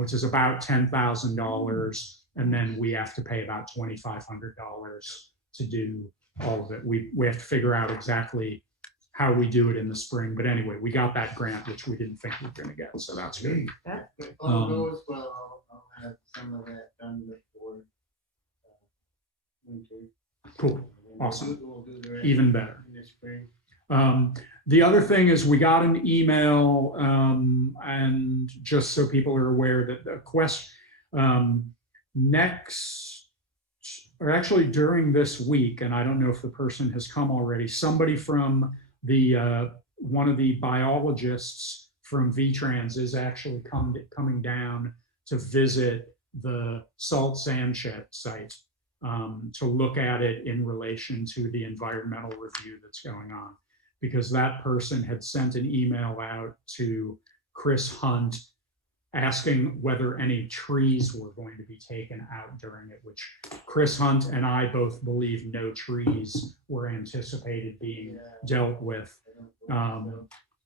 which is about $10,000. And then we have to pay about $2,500 to do all of it. We have to figure out exactly how we do it in the spring. But anyway, we got that grant, which we didn't think we were going to get. So that's good. If all goes well, I'll have some of that done before winter. Cool. Awesome. We'll do the rest Even better. in the spring. The other thing is we got an email, and just so people are aware that the question actually during this week, and I don't know if the person has come already, somebody from the one of the biologists from VTrans is actually coming down to visit the salt sand shed site to look at it in relation to the environmental review that's going on, because that person had sent an email out to Chris Hunt asking whether any trees were going to be taken out during it, which Chris Hunt and I both believe no trees were anticipated being dealt with.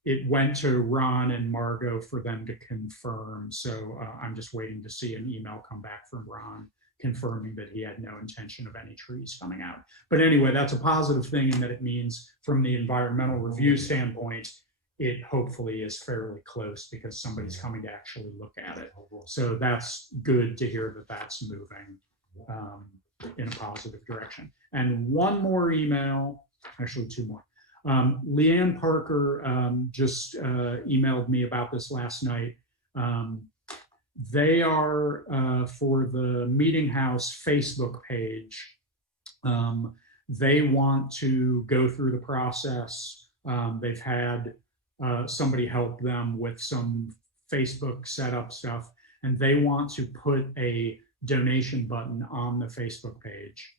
It went to Ron and Margot for them to confirm. So I'm just waiting to see an email come back from Ron confirming that he had no intention of any trees coming out. But anyway, that's a positive thing in that it means from the environmental review standpoint, it hopefully is fairly close because somebody's coming to actually look at it. So that's good to hear that that's moving in a positive direction. And one more email, actually two more. Leanne Parker just emailed me about this last night. They are for the Meeting House Facebook page. They want to go through the process. They've had somebody help them with some Facebook setup stuff, and they want to put a donation button on the Facebook page.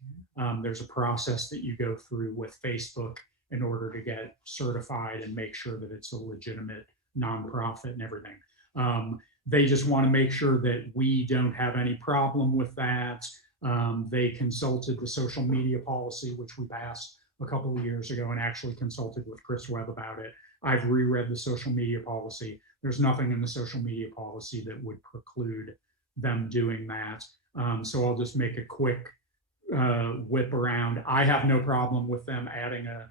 There's a process that you go through with Facebook in order to get certified and make sure that it's a legitimate nonprofit and everything. They just want to make sure that we don't have any problem with that. They consulted the social media policy, which we passed a couple of years ago, and actually consulted with Chris Webb about it. I've reread the social media policy. There's nothing in the social media policy that would preclude them doing that. So I'll just make a quick whip around. I have no problem with them adding a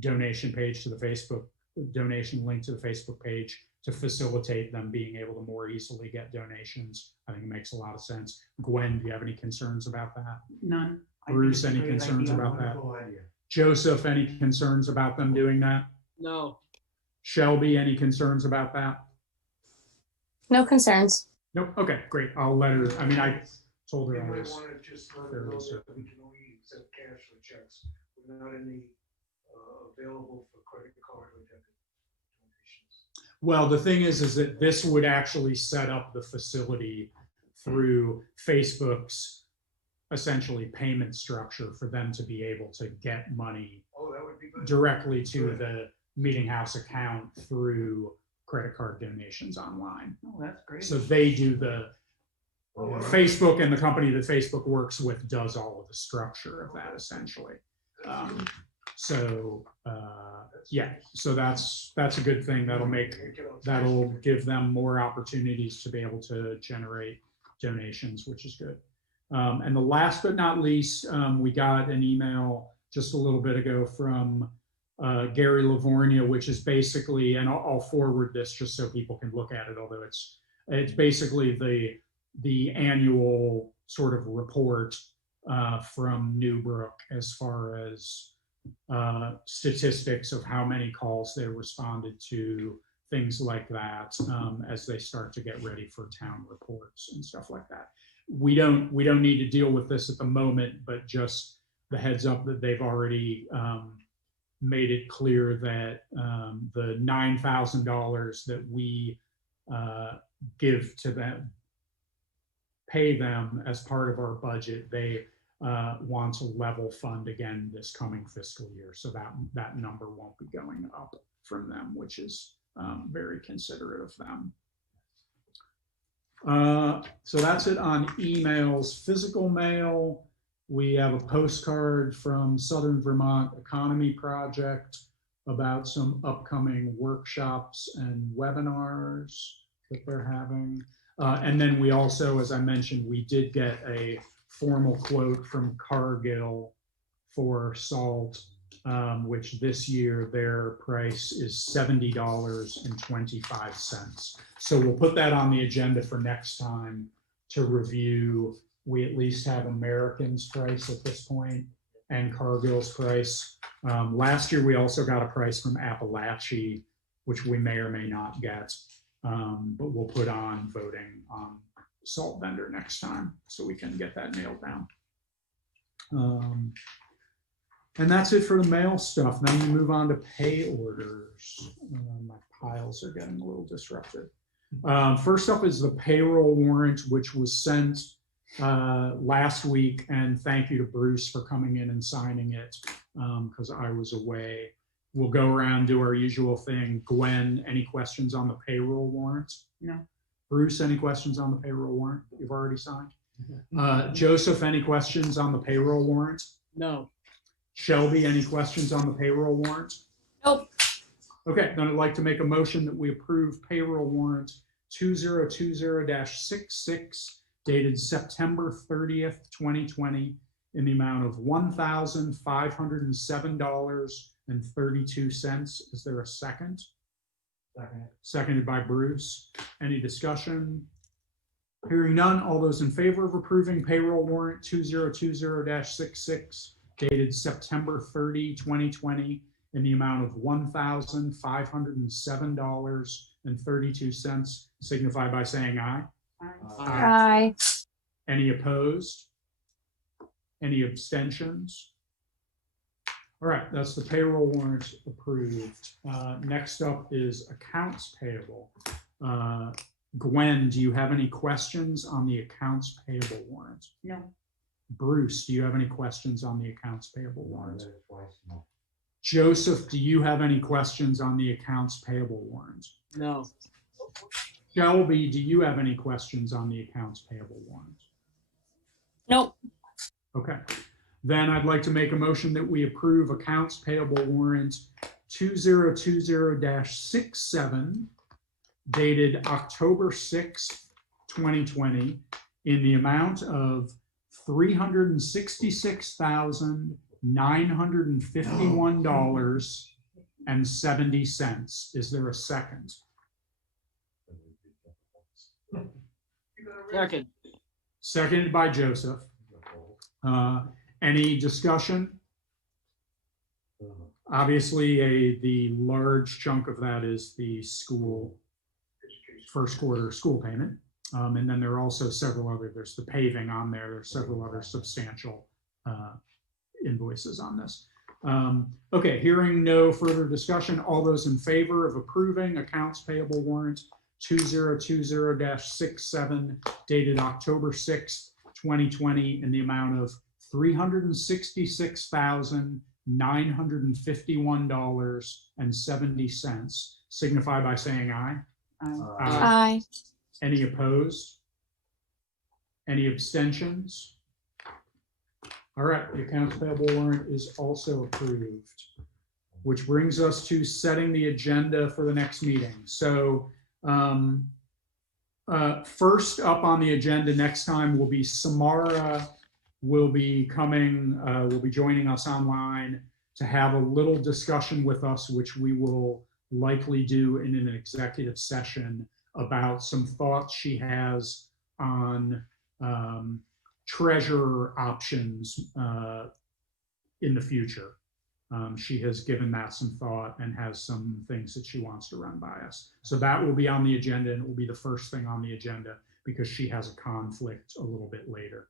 donation page to the Facebook, donation link to the Facebook page to facilitate them being able to more easily get donations. I think it makes a lot of sense. Gwen, do you have any concerns about that? None. Bruce, any concerns about that? Joseph, any concerns about them doing that? No. Shelby, any concerns about that? No concerns. Nope. Okay, great. I'll let her. I mean, I told her You I might was want to just let fairly them know that certain. we can only accept cash or checks. We're not any available for credit card or debit donations. Well, the thing is that this would actually set up the facility through Facebook's essentially payment structure for them to be able to get money Oh, that would be good. directly to the Meeting House account through credit card donations online. Oh, that's great. So they do the Facebook, and the company that Facebook works with does all of the structure of that essentially. Yeah, so that's a good thing. That'll give them more opportunities to be able to generate donations, which is good. And the last but not least, we got an email just a little bit ago from Gary Livornia, which is basically, and I'll forward this just so people can look at it, although it's basically the annual sort of report from Newbrook as far as statistics of how many calls they responded to, things like that, as they start to get ready for town reports and stuff like that. We don't need to deal with this at the moment, but just the heads up that they've already made it clear that the $9,000 that we give to them, pay them as part of our budget, they want to level fund again this coming fiscal year. So that number won't be going up from them, which is very considerate of them. So that's it on emails. Physical mail, we have a postcard from Southern Vermont Economy Project about some upcoming workshops and webinars that they're having. And then we also, as I mentioned, we did get a formal quote from Cargill for salt, which this year their price is $70.25. So we'll put that on the agenda for next time to review. We at least have American's price at this point and Cargill's price. Last year we also got a price from Appalachia, which we may or may not get, but we'll put on voting on salt vendor next time so we can get that nailed down. And that's it for the mail stuff. Then we move on to pay orders. My piles are getting a little disrupted. First up is the payroll warrant, which was sent last week. And thank you to Bruce for coming in and signing it because I was away. We'll go around, do our usual thing. Gwen, any questions on the payroll warrant? No. Bruce, any questions on the payroll warrant you've already signed? Joseph, any questions on the payroll warrant? No. Shelby, any questions on the payroll warrant? Nope. Okay, then I'd like to make a motion that we approve payroll warrant 2020-66 dated September 30th, 2020 in the amount of $1,507.32. Is there a second? Second. Seconded by Bruce. Any discussion? Hearing none, all those in favor of approving payroll warrant 2020-66 dated September 30, 2020 in the amount of $1,507.32 signify by saying aye. Aye. Any opposed? Any abstentions? All right, that's the payroll warrant approved. Next up is accounts payable. Gwen, do you have any questions on the accounts payable warrant? No. Bruce, do you have any questions on the accounts payable warrant? Joseph, do you have any questions on the accounts payable warrant? No. Shelby, do you have any questions on the accounts payable warrant? Nope. Okay, then I'd like to make a motion that we approve accounts payable warrant 2020-67 dated October 6th, 2020 in the amount of $366,951.70. Is there a second? Second. Seconded by Joseph. Any discussion? Obviously, the large chunk of that is the school first quarter school payment. And then there are also several other, there's the paving on there, there's several other substantial invoices on this. Okay, hearing no further discussion, all those in favor of approving accounts payable warrant 2020-67 dated October 6th, 2020 in the amount of $366,951.70 signify by saying aye. Aye. Any opposed? Any abstentions? All right, the accounts payable warrant is also approved, which brings us to setting the agenda for the next meeting. So first up on the agenda next time will be Samara will be coming, will be joining us online to have a little discussion with us, which we will likely do in an executive session about some thoughts she has on treasurer options in the future. She has given that some thought and has some things that she wants to run by us. So that will be on the agenda, and it will be the first thing on the agenda because she has a conflict a little bit later.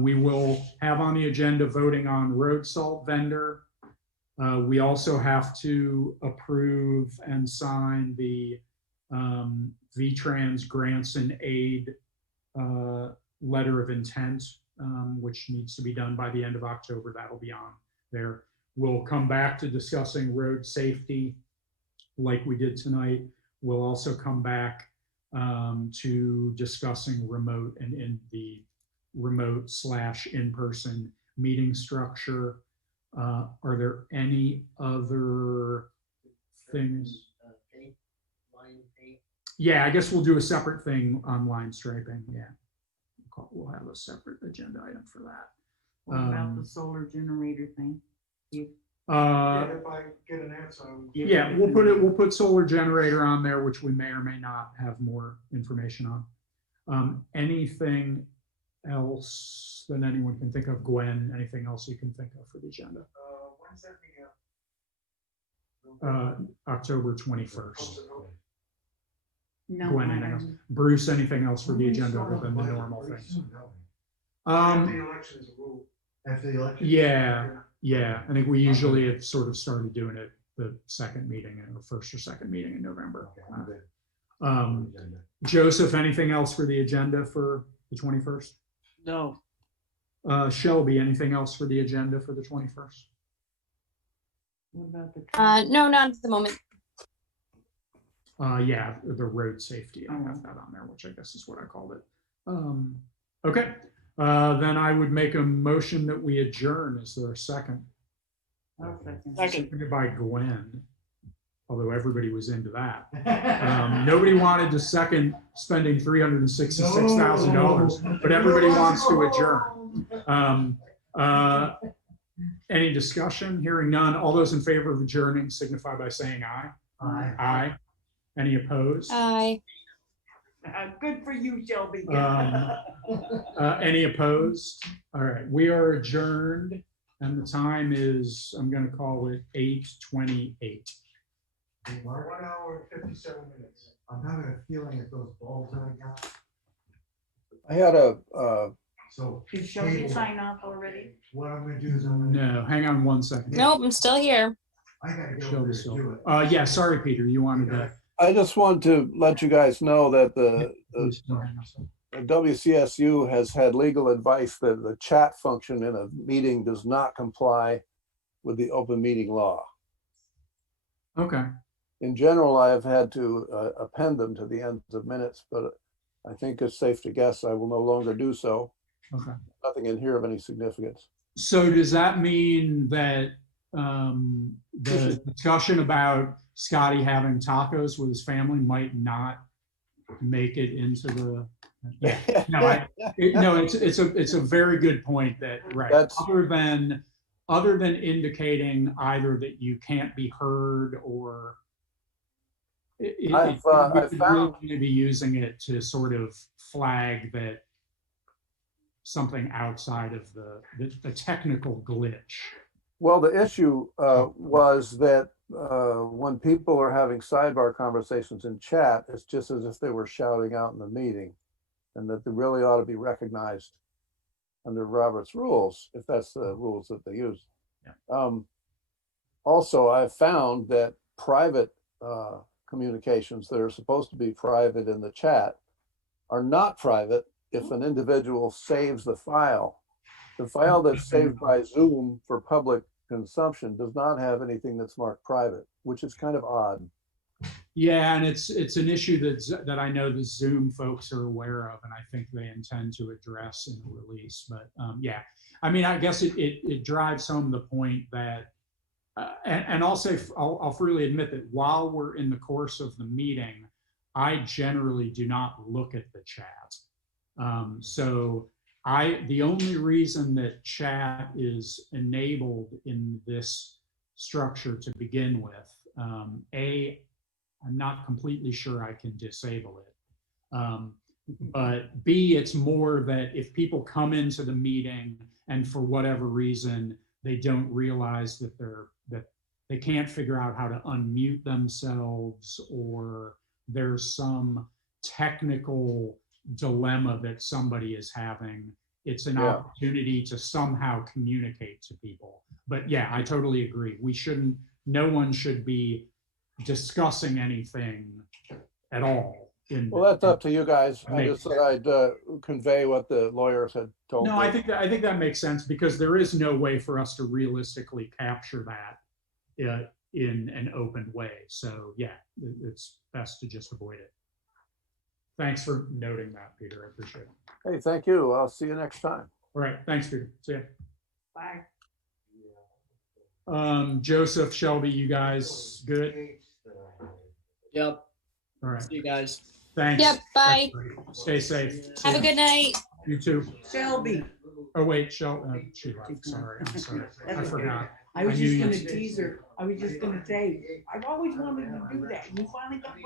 We will have on the agenda voting on road salt vendor. We also have to approve and sign the VTrans grants and aid letter of intent, which needs to be done by the end of October. That'll be on there. We'll come back to discussing road safety like we did tonight. We'll also come back to discussing remote and in the remote / in-person meeting structure. Are there any other things? Yeah, I guess we'll do a separate thing on line striping. Yeah, we'll have a separate agenda item for that. What about the solar generator thing? If I get an answer. Yeah, we'll put solar generator on there, which we may or may not have more information on. Anything else that anyone can think of? Gwen, anything else you can think of for the agenda? When's that meeting? October 21st. No, Gwen, anything else? Bruce, anything else for the agenda other than the normal things? After the election is a rule. After the election? Yeah. I think we usually have sort of started doing it the second meeting or first or second meeting in November. Joseph, anything else for the agenda for the 21st? No. Shelby, anything else for the agenda for the 21st? What about the No, not at the moment. Yeah, the road safety. I have that on there, which I guess is what I called it. Okay. Then I would make a motion that we adjourn. Is there a second? Seconded by Gwen, although everybody was into that. Nobody wanted to second spending $366,000, but everybody wants to adjourn. Any discussion? Hearing none. All those in favor of adjourning signify by saying aye. Aye. Aye. Any opposed? Aye. Good for you, Shelby. Any opposed? All right, we are adjourned, and the time is, I'm going to call it 8:28. Hey, Mark, 1 hour and 57 minutes. I'm having a feeling that those bulbs that I got, I had a, so. Did Shelby table- sign off already? What I'm gonna do is I'm gonna. No, hang on one second. Nope, I'm still here. I gotta go over Shelby's there still. and do it. Yeah, sorry, Peter, you wanted to. I just want to let you guys know that the WCSU has had legal advice that the chat function in a meeting does not comply with the open meeting law. Okay, In general, I have had to append them to the ends of minutes, but I think it's safe to guess I will no longer do so. okay. Nothing in here of any significance. So does that mean that the discussion about Scotty having tacos with his family might not make it into the? Yeah. No, it's a very good point that, right. That's- Other than indicating either that you can't be heard or I've really found- going to be using it to sort of flag that something outside of the technical glitch. Well, the issue was that when people are having sidebar conversations in chat, it's just as if they were shouting out in the meeting, and that they really ought to be recognized under Robert's rules, if that's the rules that they use. Yeah. Also, I've found that private communications that are supposed to be private in the chat are not private if an individual saves the file. The file that's saved by Zoom for public consumption does not have anything that's marked private, which is kind of odd. Yeah, and it's an issue that I know the Zoom folks are aware of, and I think they intend to address in the release. But yeah, I mean, I guess it drives home the point that, and I'll freely admit that while we're in the course of the meeting, I generally do not look at the chat. So The only reason that chat is enabled in this structure to begin with, I'm not completely sure I can disable it. But B, it's more that if people come into the meeting and for whatever reason, they don't realize that they can't figure out how to unmute themselves, or there's some technical dilemma that somebody is having, it's an opportunity to somehow communicate to people. But yeah, I totally agree. No one should be discussing anything at all. Well, that's up to you guys. I just thought I'd convey what the lawyers had told me. No, I think that makes sense, because there is no way for us to realistically capture that in an open way. So yeah, it's best to just avoid it. Thanks for noting that, Peter. I appreciate it. Hey, thank you. I'll see you next time. All right. Thanks, Peter. See ya. Bye. Joseph, Shelby, you guys good? Yep. All right. See you guys. Thanks. Yep, bye. Stay safe. Have a good night. You too. Shelby. Oh, wait, Shelby. She left. Sorry. I'm sorry. I forgot. I was I knew just gonna you- tease her. I was just gonna say, I've always wanted to do that. You finally got